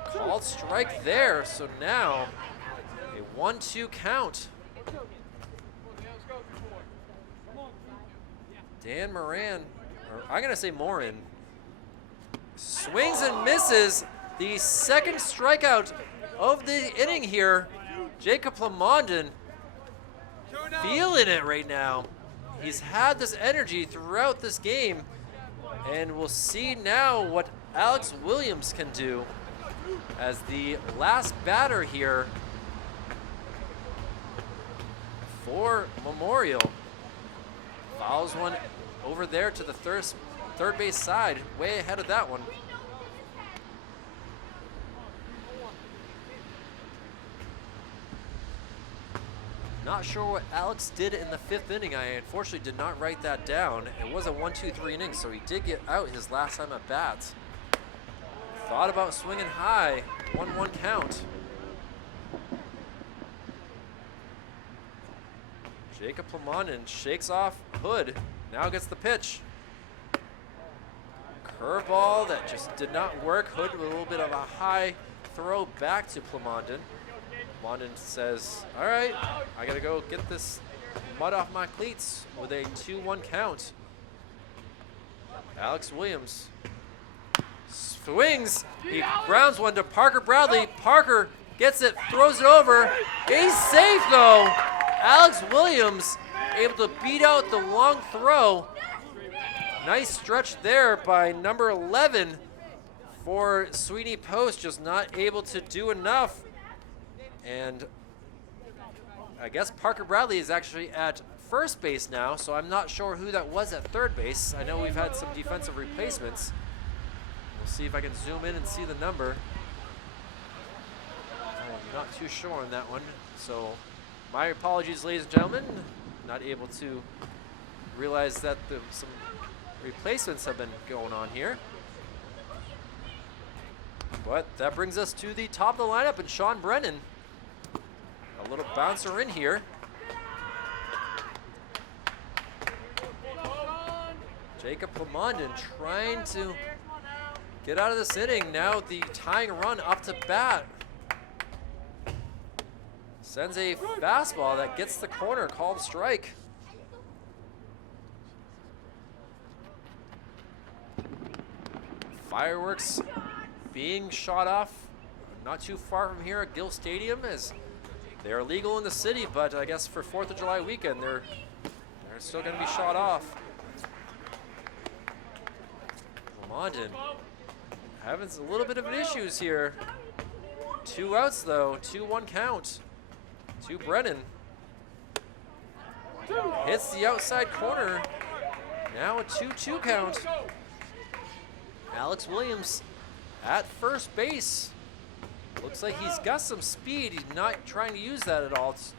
Called strike there, so now a 1-2 count. Dan Moran, or I'm gonna say Morin, swings and misses. The second strikeout of the inning here. Jacob Plamondon feeling it right now. He's had this energy throughout this game, and we'll see now what Alex Williams can do as the last batter here for Memorial. Fouls one over there to the third base side, way ahead of that one. Not sure what Alex did in the 5th inning. I unfortunately did not write that down. It was a 1-2-3 inning, so he did get out his last time at bat. Thought about swinging high, 1-1 count. Jacob Plamondon shakes off Hood, now gets the pitch. Curveball that just did not work. Hood with a little bit of a high throw back to Plamondon. Plamondon says, all right, I gotta go get this mud off my cleats with a 2-1 count. Alex Williams swings, he grounds one to Parker Bradley. Parker gets it, throws it over. He's safe though. Alex Williams able to beat out the long throw. Nice stretch there by number 11 for Sweeney Post, just not able to do enough. And I guess Parker Bradley is actually at first base now, so I'm not sure who that was at third base. I know we've had some defensive replacements. We'll see if I can zoom in and see the number. I'm not too sure on that one. So my apologies, ladies and gentlemen. Not able to realize that some replacements have been going on here. But that brings us to the top of the lineup, and Sean Brennan. A little bouncer in here. Jacob Plamondon trying to get out of this inning. Now the tying run up to bat. Sends a fastball that gets the corner, called strike. Fireworks being shot off not too far from here at Gill Stadium, as they're illegal in the city, but I guess for 4th of July weekend, they're still going to be shot off. Plamondon having a little bit of issues here. 2 outs though, 2-1 count to Brennan. Hits the outside corner. Now a 2-2 count. Alex Williams at first base. Looks like he's got some speed. He's not trying to use that at all. It's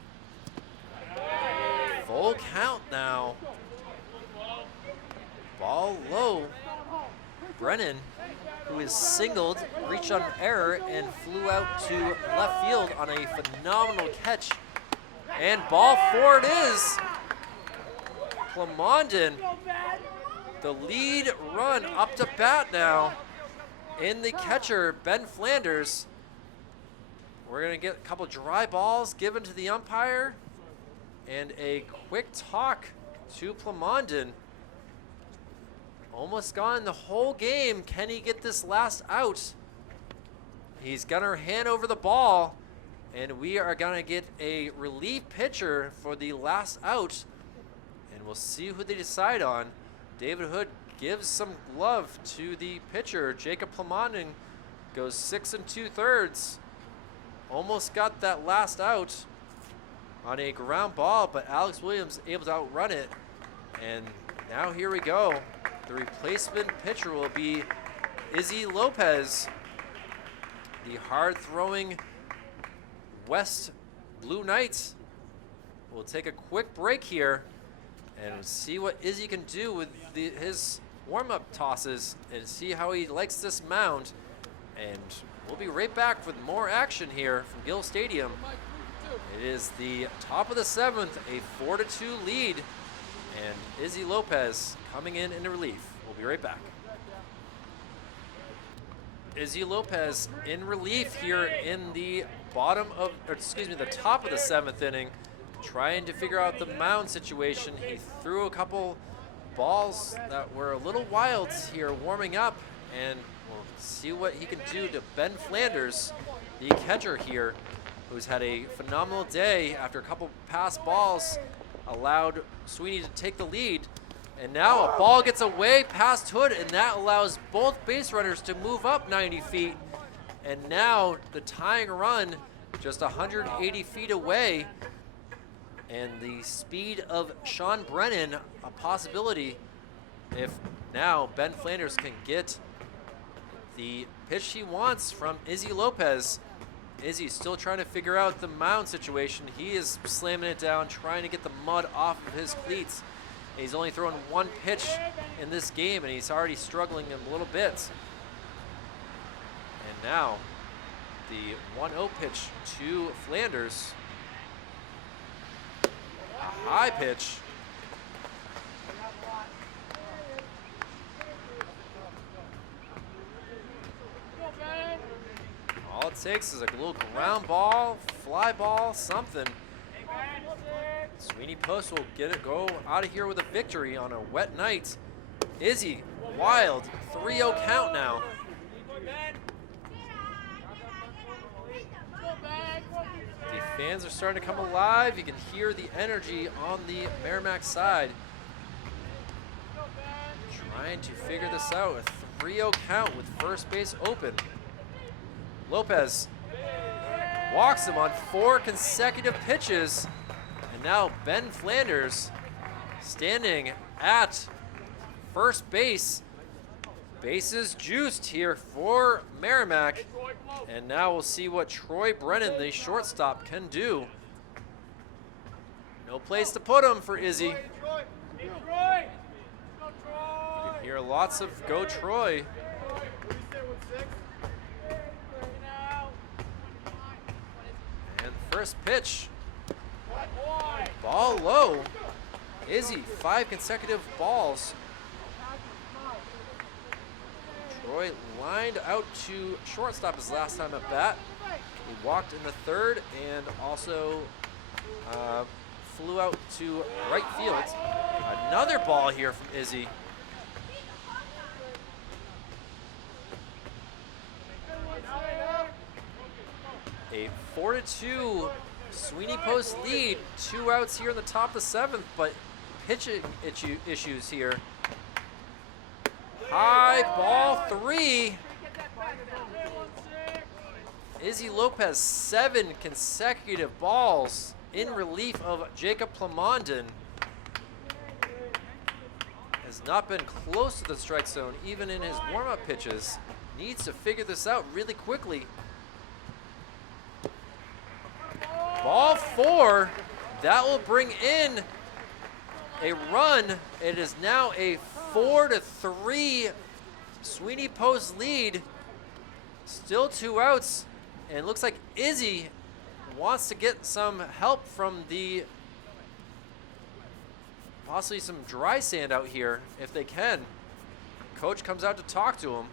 full count now. Ball low. Brennan, who is singled, reached on error and flew out to left field on a phenomenal catch. And ball 4 it is. Plamondon, the lead run up to bat now. In the catcher, Ben Flanders. We're gonna get a couple dry balls given to the umpire and a quick talk to Plamondon. Almost gone the whole game. Can he get this last out? He's got her hand over the ball, and we are gonna get a relief pitcher for the last out, and we'll see who they decide on. David Hood gives some love to the pitcher. Jacob Plamanen goes 6 2/3. Almost got that last out on a ground ball, but Alex Williams able to outrun it. And now here we go. The replacement pitcher will be Izzy Lopez, the hard-throwing West Blue Knights. We'll take a quick break here and see what Izzy can do with his warm-up tosses and see how he likes this mound. And we'll be right back with more action here from Gill Stadium. It is the top of the 7th, a 4-2 lead, and Izzy Lopez coming in relief. We'll be right back. Izzy Lopez in relief here in the the top of the 7th inning, trying to figure out the mound situation. He threw a couple balls that were a little wild here warming up, and we'll see what he can do to Ben Flanders, the catcher here, who's had a phenomenal day after a couple pass balls allowed Sweeney to take the lead. And now a ball gets away past Hood, and that allows both base runners to move up 90 feet. And now the tying run just 180 feet away. And the speed of Sean Brennan, a possibility if now Ben Flanders can get the pitch he wants from Izzy Lopez. Izzy's still trying to figure out the mound situation. He is slamming it down, trying to get the mud off of his cleats. He's only thrown one pitch in this game, and he's already struggling a little bit. And now, the 1-0 pitch to Flanders. A high pitch. All it takes is a little ground ball, fly ball, something. Sweeney Post will go out of here with a victory on a wet night. Izzy, wild, 3-0 count now. The fans are starting to come alive. You can hear the energy on the Merrimack side. Trying to figure this out. A 3-0 count with first base open. Lopez walks him on 4 consecutive pitches. And now Ben Flanders standing at first base. Bases juiced here for Merrimack. And now we'll see what Troy Brennan, the shortstop, can do. No place to put him for Izzy. You hear lots of "Go Troy." And first pitch. Ball low. Izzy, 5 consecutive balls. Troy lined out to shortstop his last time at bat. He walked in the 3rd and also flew out to right field. Another ball here from Izzy. A 4-2 Sweeney Post lead. 2 outs here in the top of the 7th, but pitching issues here. High ball 3. Izzy Lopez, 7 consecutive balls in relief of Jacob Plamanen. Has not been close to the strike zone, even in his warm-up pitches. Needs to figure this out really quickly. Ball 4. That will bring in a run. It is now a 4-3 Sweeney Post lead. Still 2 outs, and it looks like Izzy wants to get some help from the possibly some dry sand out here if they can. Coach comes out to talk to him.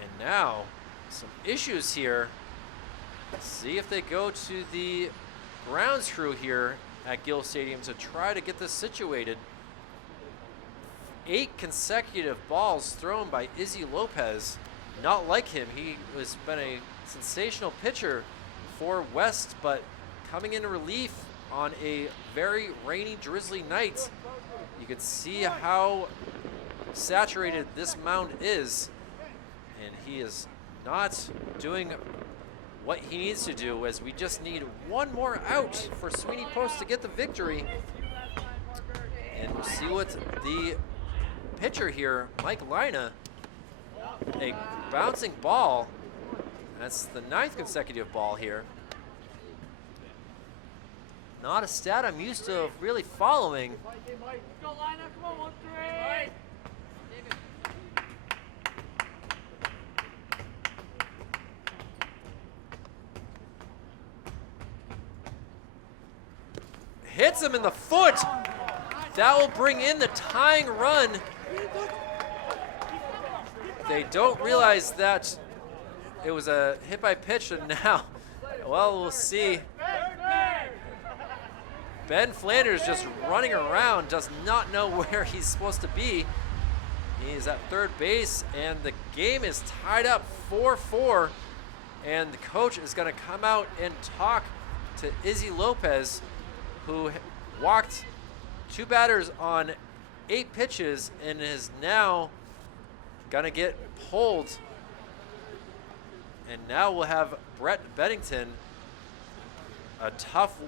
And now some issues here. Let's see if they go to the grounds crew here at Gill Stadium to try to get this situated. 8 consecutive balls thrown by Izzy Lopez. Not like him. He has been a sensational pitcher for West, but coming in relief on a very rainy, drizzly night, You can see how saturated this mound is, and he is not doing what he needs to do, as we just need one more out for Sweeney Post to get the victory. And we'll see what the pitcher here, Mike Lina, a bouncing ball. That's the 9th consecutive ball here. Not a stat I'm used to really following. Hits him in the foot. That will bring in the tying run. They don't realize that it was a hit by pitch, and now, well, we'll see. Ben Flanders just running around, does not know where he's supposed to be. He's at third base, and the game is tied up 4-4. And the coach is going to come out and talk to Izzy Lopez, who walked 2 batters on 8 pitches and is now going to get pulled. And now we'll have Brett Beddington. A tough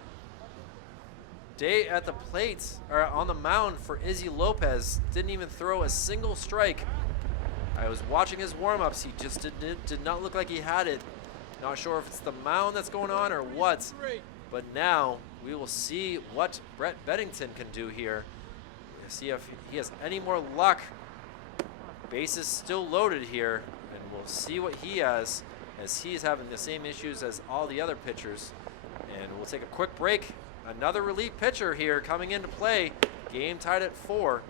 day at the plate, or on the mound for Izzy Lopez. Didn't even throw a single strike. I was watching his warm-ups. He just did not look like he had it. Not sure if it's the mound that's going on or what. But now we will see what Brett Beddington can do here. We'll see if he has any more luck. Bases still loaded here, and we'll see what he has, as he's having the same issues as all the other pitchers. And we'll take a quick break. Another relief pitcher here coming into play. Game tied at 4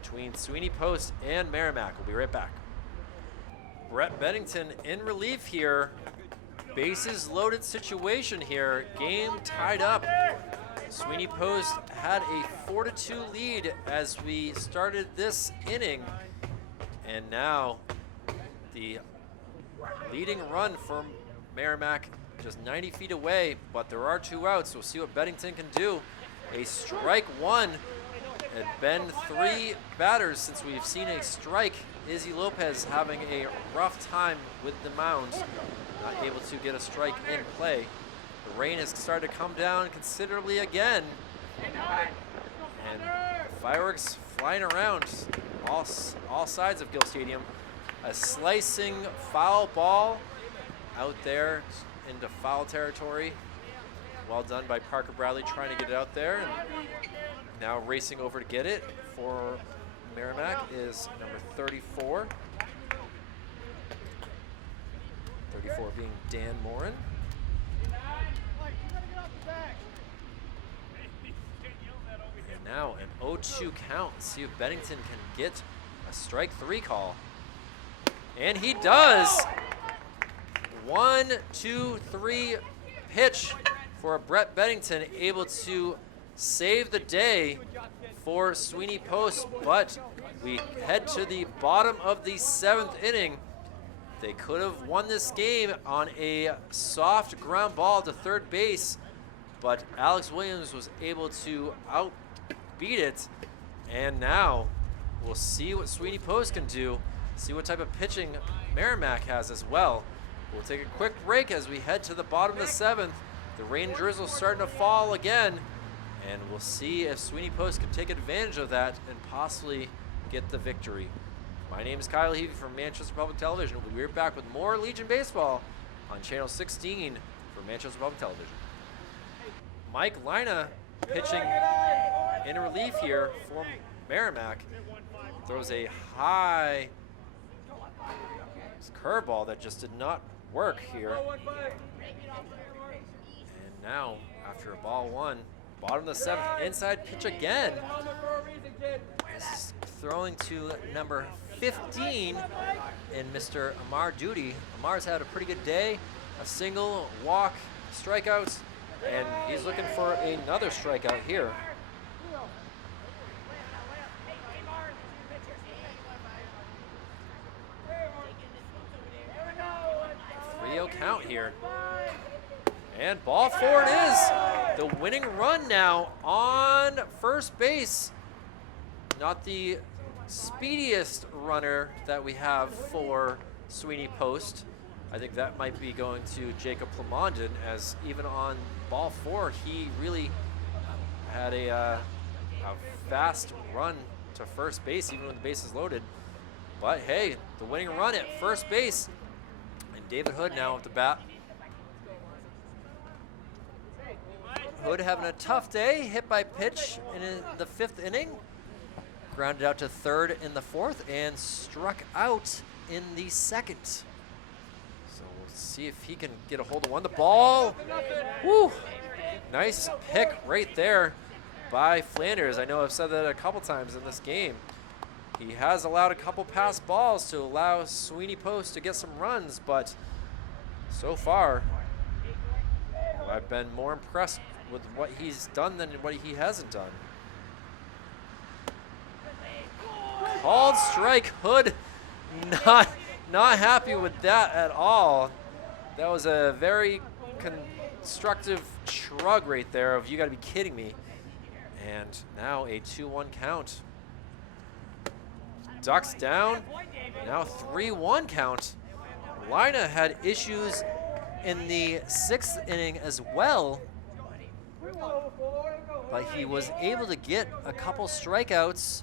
between Sweeney Post and Merrimack. We'll be right back. Brett Beddington in relief here. Bases loaded situation here. Game tied up. Sweeney Post had a 4-2 lead as we started this inning. And now the leading run from Merrimack just 90 feet away, but there are 2 outs. We'll see what Beddington can do. A strike 1. It's been 3 batters since we've seen a strike. Izzy Lopez having a rough time with the mound, not able to get a strike in play. The rain has started to come down considerably again, and fireworks flying around all sides of Gill Stadium. A slicing foul ball out there into foul territory. Well done by Parker Bradley trying to get it out there, and now racing over to get it for Merrimack is number 34. 34 being Dan Morin. And now an 0-2 count. See if Beddington can get a strike 3 call. And he does. 1, 2, 3 pitch for Brett Beddington, able to save the day for Sweeney Post, but we head to the bottom of the 7th inning. They could have won this game on a soft ground ball to third base, but Alex Williams was able to outbeat it. And now we'll see what Sweeney Post can do, see what type of pitching Merrimack has as well. We'll take a quick break as we head to the bottom of the 7th. The rain and drizzle starting to fall again, and we'll see if Sweeney Post can take advantage of that and possibly get the victory. My name is Kyle Heavey from Manchester Public Television. We'll be right back with more Legion Baseball on Channel 16 for Manchester Public Television. Mike Lina pitching in relief here for Merrimack. Throws a high curveball that just did not work here. And now, after a ball 1, bottom of the 7th, inside pitch again. This is throwing to number 15 in Mr. Amar Duty. Amar's had a pretty good day, a single, walk, strikeouts, and he's looking for another strikeout here. 3-0 count here. And ball 4 it is. The winning run now on first base not the speediest runner that we have for Sweeney Post. I think that might be going to Jacob Plamondon, as even on ball 4, he really had a fast run to first base, even when the base is loaded. But hey, the winning run at first base, and David Hood now at the bat. Hood having a tough day, hit by pitch in the 5th inning. Grounded out to 3rd in the 4th and struck out in the 2nd. So we'll see if he can get a hold of one. The ball, woo, nice pick right there by Flanders. I know I've said that a couple times in this game. He has allowed a couple pass balls to allow Sweeney Post to get some runs, but so far, I've been more impressed with what he's done than what he hasn't done. Called strike. Hood not happy with that at all. That was a very constructive shrug right there of, you gotta be kidding me. And now a 2-1 count. Ducks down, now 3-1 count. Lina had issues in the 6th inning as well, but he was able to get a couple strikeouts.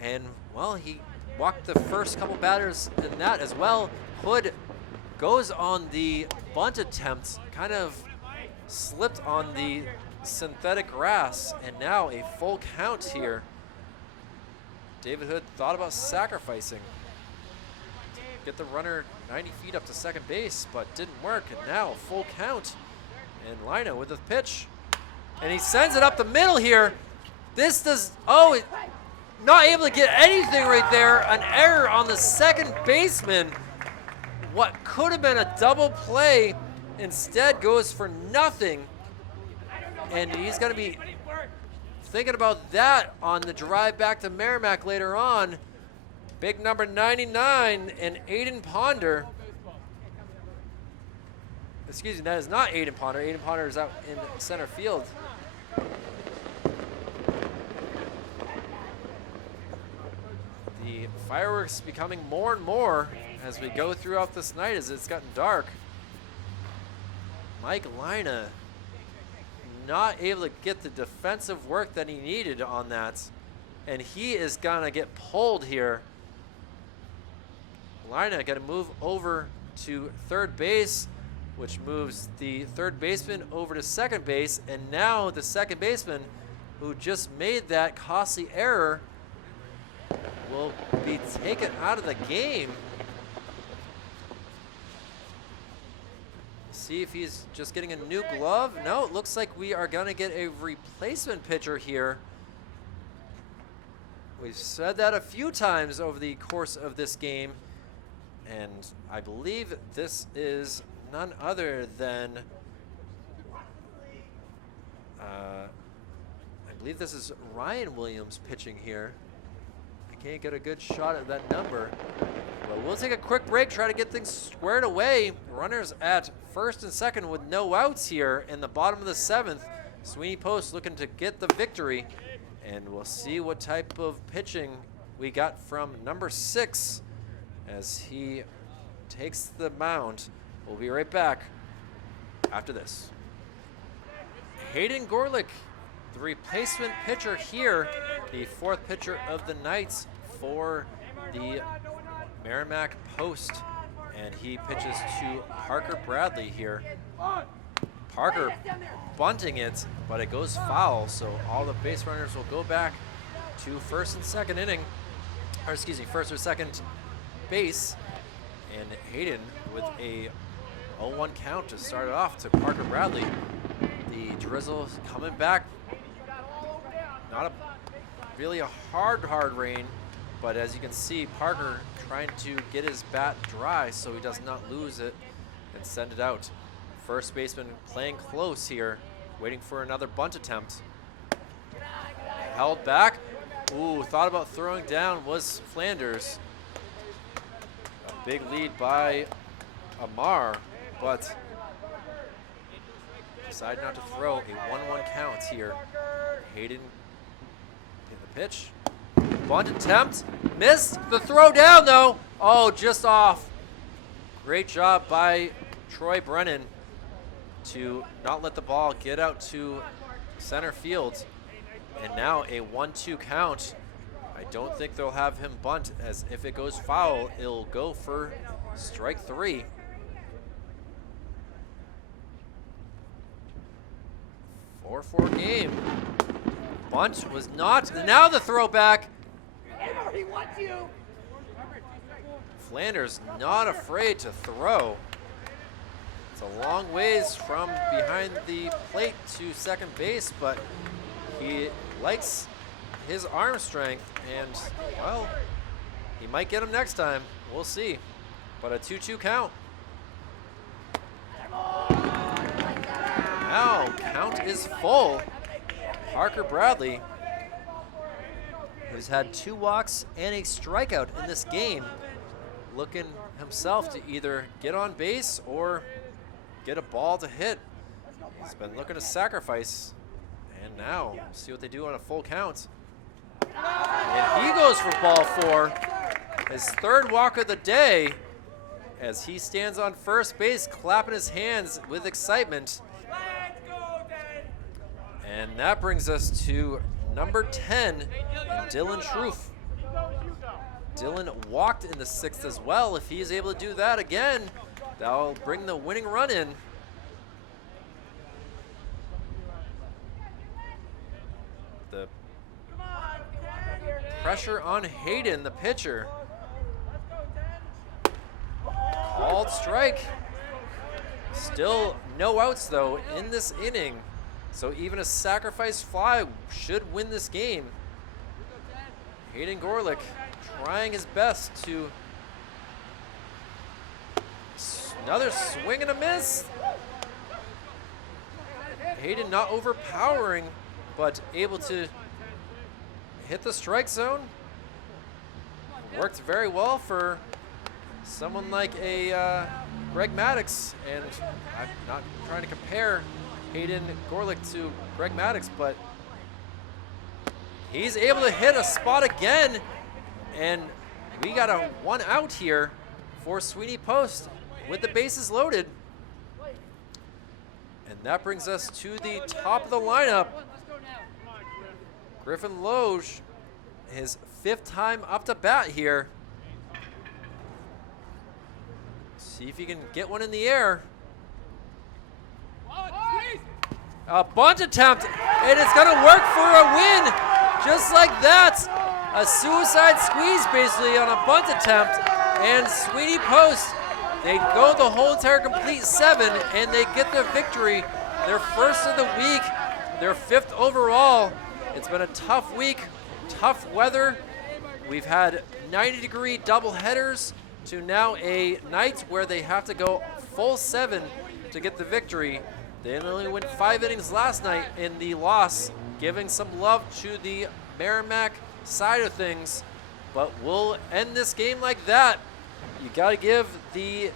And, well, he walked the first couple batters in that as well. Hood goes on the bunt attempt, kind of slipped on the synthetic grass, and now a full count here. David Hood thought about sacrificing. Get the runner 90 feet up to second base, but didn't work, and now a full count. And Lina with the pitch. And he sends it up the middle here. This does, not able to get anything right there. An error on the second baseman. What could have been a double play instead goes for nothing. And he's going to be thinking about that on the drive back to Merrimack later on. Big number 99 and Aiden Ponder. Excuse me, that is not Aiden Ponder. Aiden Ponder is out in center field. The fireworks becoming more and more as we go throughout this night as it's gotten dark. Mike Lina not able to get the defensive work that he needed on that, and he is gonna get pulled here. Lina got to move over to third base, which moves the third baseman over to second base, and now the second baseman, who just made that costly error, will be taken out of the game. See if he's just getting a new glove. No, it looks like we are gonna get a replacement pitcher here. We've said that a few times over the course of this game, and I believe this is none other than I believe this is Ryan Williams pitching here. I can't get a good shot at that number, but we'll take a quick break, try to get things squared away. Runners at first and second with no outs here in the bottom of the 7th. Sweeney Post looking to get the victory, and we'll see what type of pitching we got from number 6 as he takes the mound. We'll be right back after this. Hayden Gorlick, the replacement pitcher here, the 4th pitcher of the night for the Merrimack Post, and he pitches to Parker Bradley here. Parker bunting it, but it goes foul, so all the base runners will go back to first or second base, and Hayden with a 0-1 count to start it off to Parker Bradley. The drizzle coming back. Not really a hard rain, but as you can see, Parker trying to get his bat dry so he does not lose it and send it out. First baseman playing close here, waiting for another bunt attempt. Held back. Ooh, thought about throwing down was Flanders. A big lead by Amar, but decided not to throw. A 1-1 count here. Hayden in the pitch. bunt attempt, missed. The throw down though. Oh, just off. Great job by Troy Brennan to not let the ball get out to center field. And now a 1-2 count. I don't think they'll have him bunt, as if it goes foul, it'll go for strike 3. Four game. Bunt was not. Now the throwback. Flanders not afraid to throw. It's a long ways from behind the plate to second base, but he likes his arm strength, and, well, he might get him next time. We'll see. But a 2-2 count. Now, count is full. Parker Bradley, who's had 2 walks and a strikeout in this game, looking himself to either get on base or get a ball to hit. He's been looking to sacrifice. And now, we'll see what they do on a full count. And he goes for ball 4, his 3rd walk of the day, as he stands on first base, clapping his hands with excitement. And that brings us to number 10, Dylan Schroef. Dylan walked in the 6th as well. If he is able to do that again, that'll bring the winning run in. The pressure on Hayden, the pitcher. Called strike. Still no outs though in this inning. So even a sacrifice fly should win this game. Hayden Gorlick trying his best to, another swing and a miss. Hayden not overpowering, but able to hit the strike zone. Worked very well for someone like a Greg Maddox, and I'm not trying to compare Hayden Gorlick to Greg Maddox, but he's able to hit a spot again, and we got a 1 out here for Sweeney Post with the bases loaded. And that brings us to the top of the lineup. Griffin Loge, his 5th time up to bat here. See if he can get one in the air. A bunt attempt, and it's gonna work for a win. Just like that, a suicide squeeze basically on a bunt attempt, and Sweeney Post, they go the whole entire complete 7, and they get their victory, their 1st of the week, their 5th overall. It's been a tough week, tough weather. We've had 90-degree double headers to now a night where they have to go full 7 to get the victory. They only went 5 innings last night in the loss, giving some love to the Merrimack side of things. But we'll end this game like that. You got to give the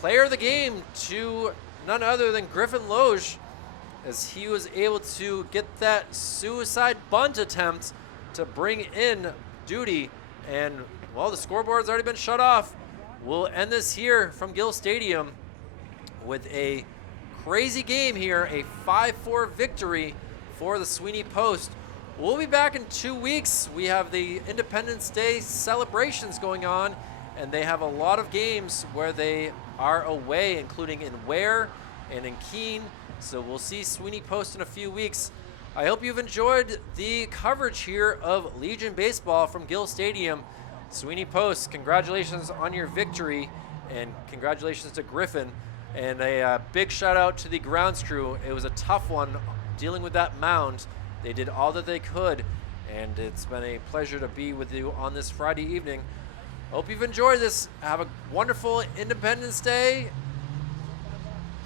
player of the game to none other than Griffin Loge, as he was able to get that suicide bunt attempt to bring in duty. And, well, the scoreboard's already been shut off. We'll end this here from Gill Stadium with a crazy game here, a 5-4 victory for the Sweeney Post. We'll be back in 2 weeks. We have the Independence Day celebrations going on, and they have a lot of games where they are away, including in Ware and in Keene. So we'll see Sweeney Post in a few weeks. I hope you've enjoyed the coverage here of Legion Baseball from Gill Stadium. Sweeney Post, congratulations on your victory, and congratulations to Griffin. And a big shout out to the grounds crew. It was a tough one dealing with that mound. They did all that they could, and it's been a pleasure to be with you on this Friday evening. Hope you've enjoyed this. Have a wonderful Independence Day.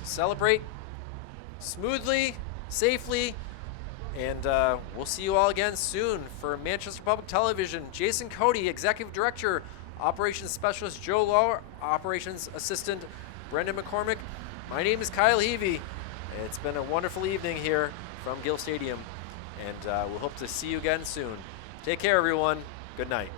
Celebrate smoothly, safely, and we'll see you all again soon. For Manchester Public Television, Jason Cody, Executive Director, Operations Specialist Joe Law, Operations Assistant Brendan McCormick. My name is Kyle Heavey. It's been a wonderful evening here from Gill Stadium, and we'll hope to see you again soon. Take care, everyone. Good night.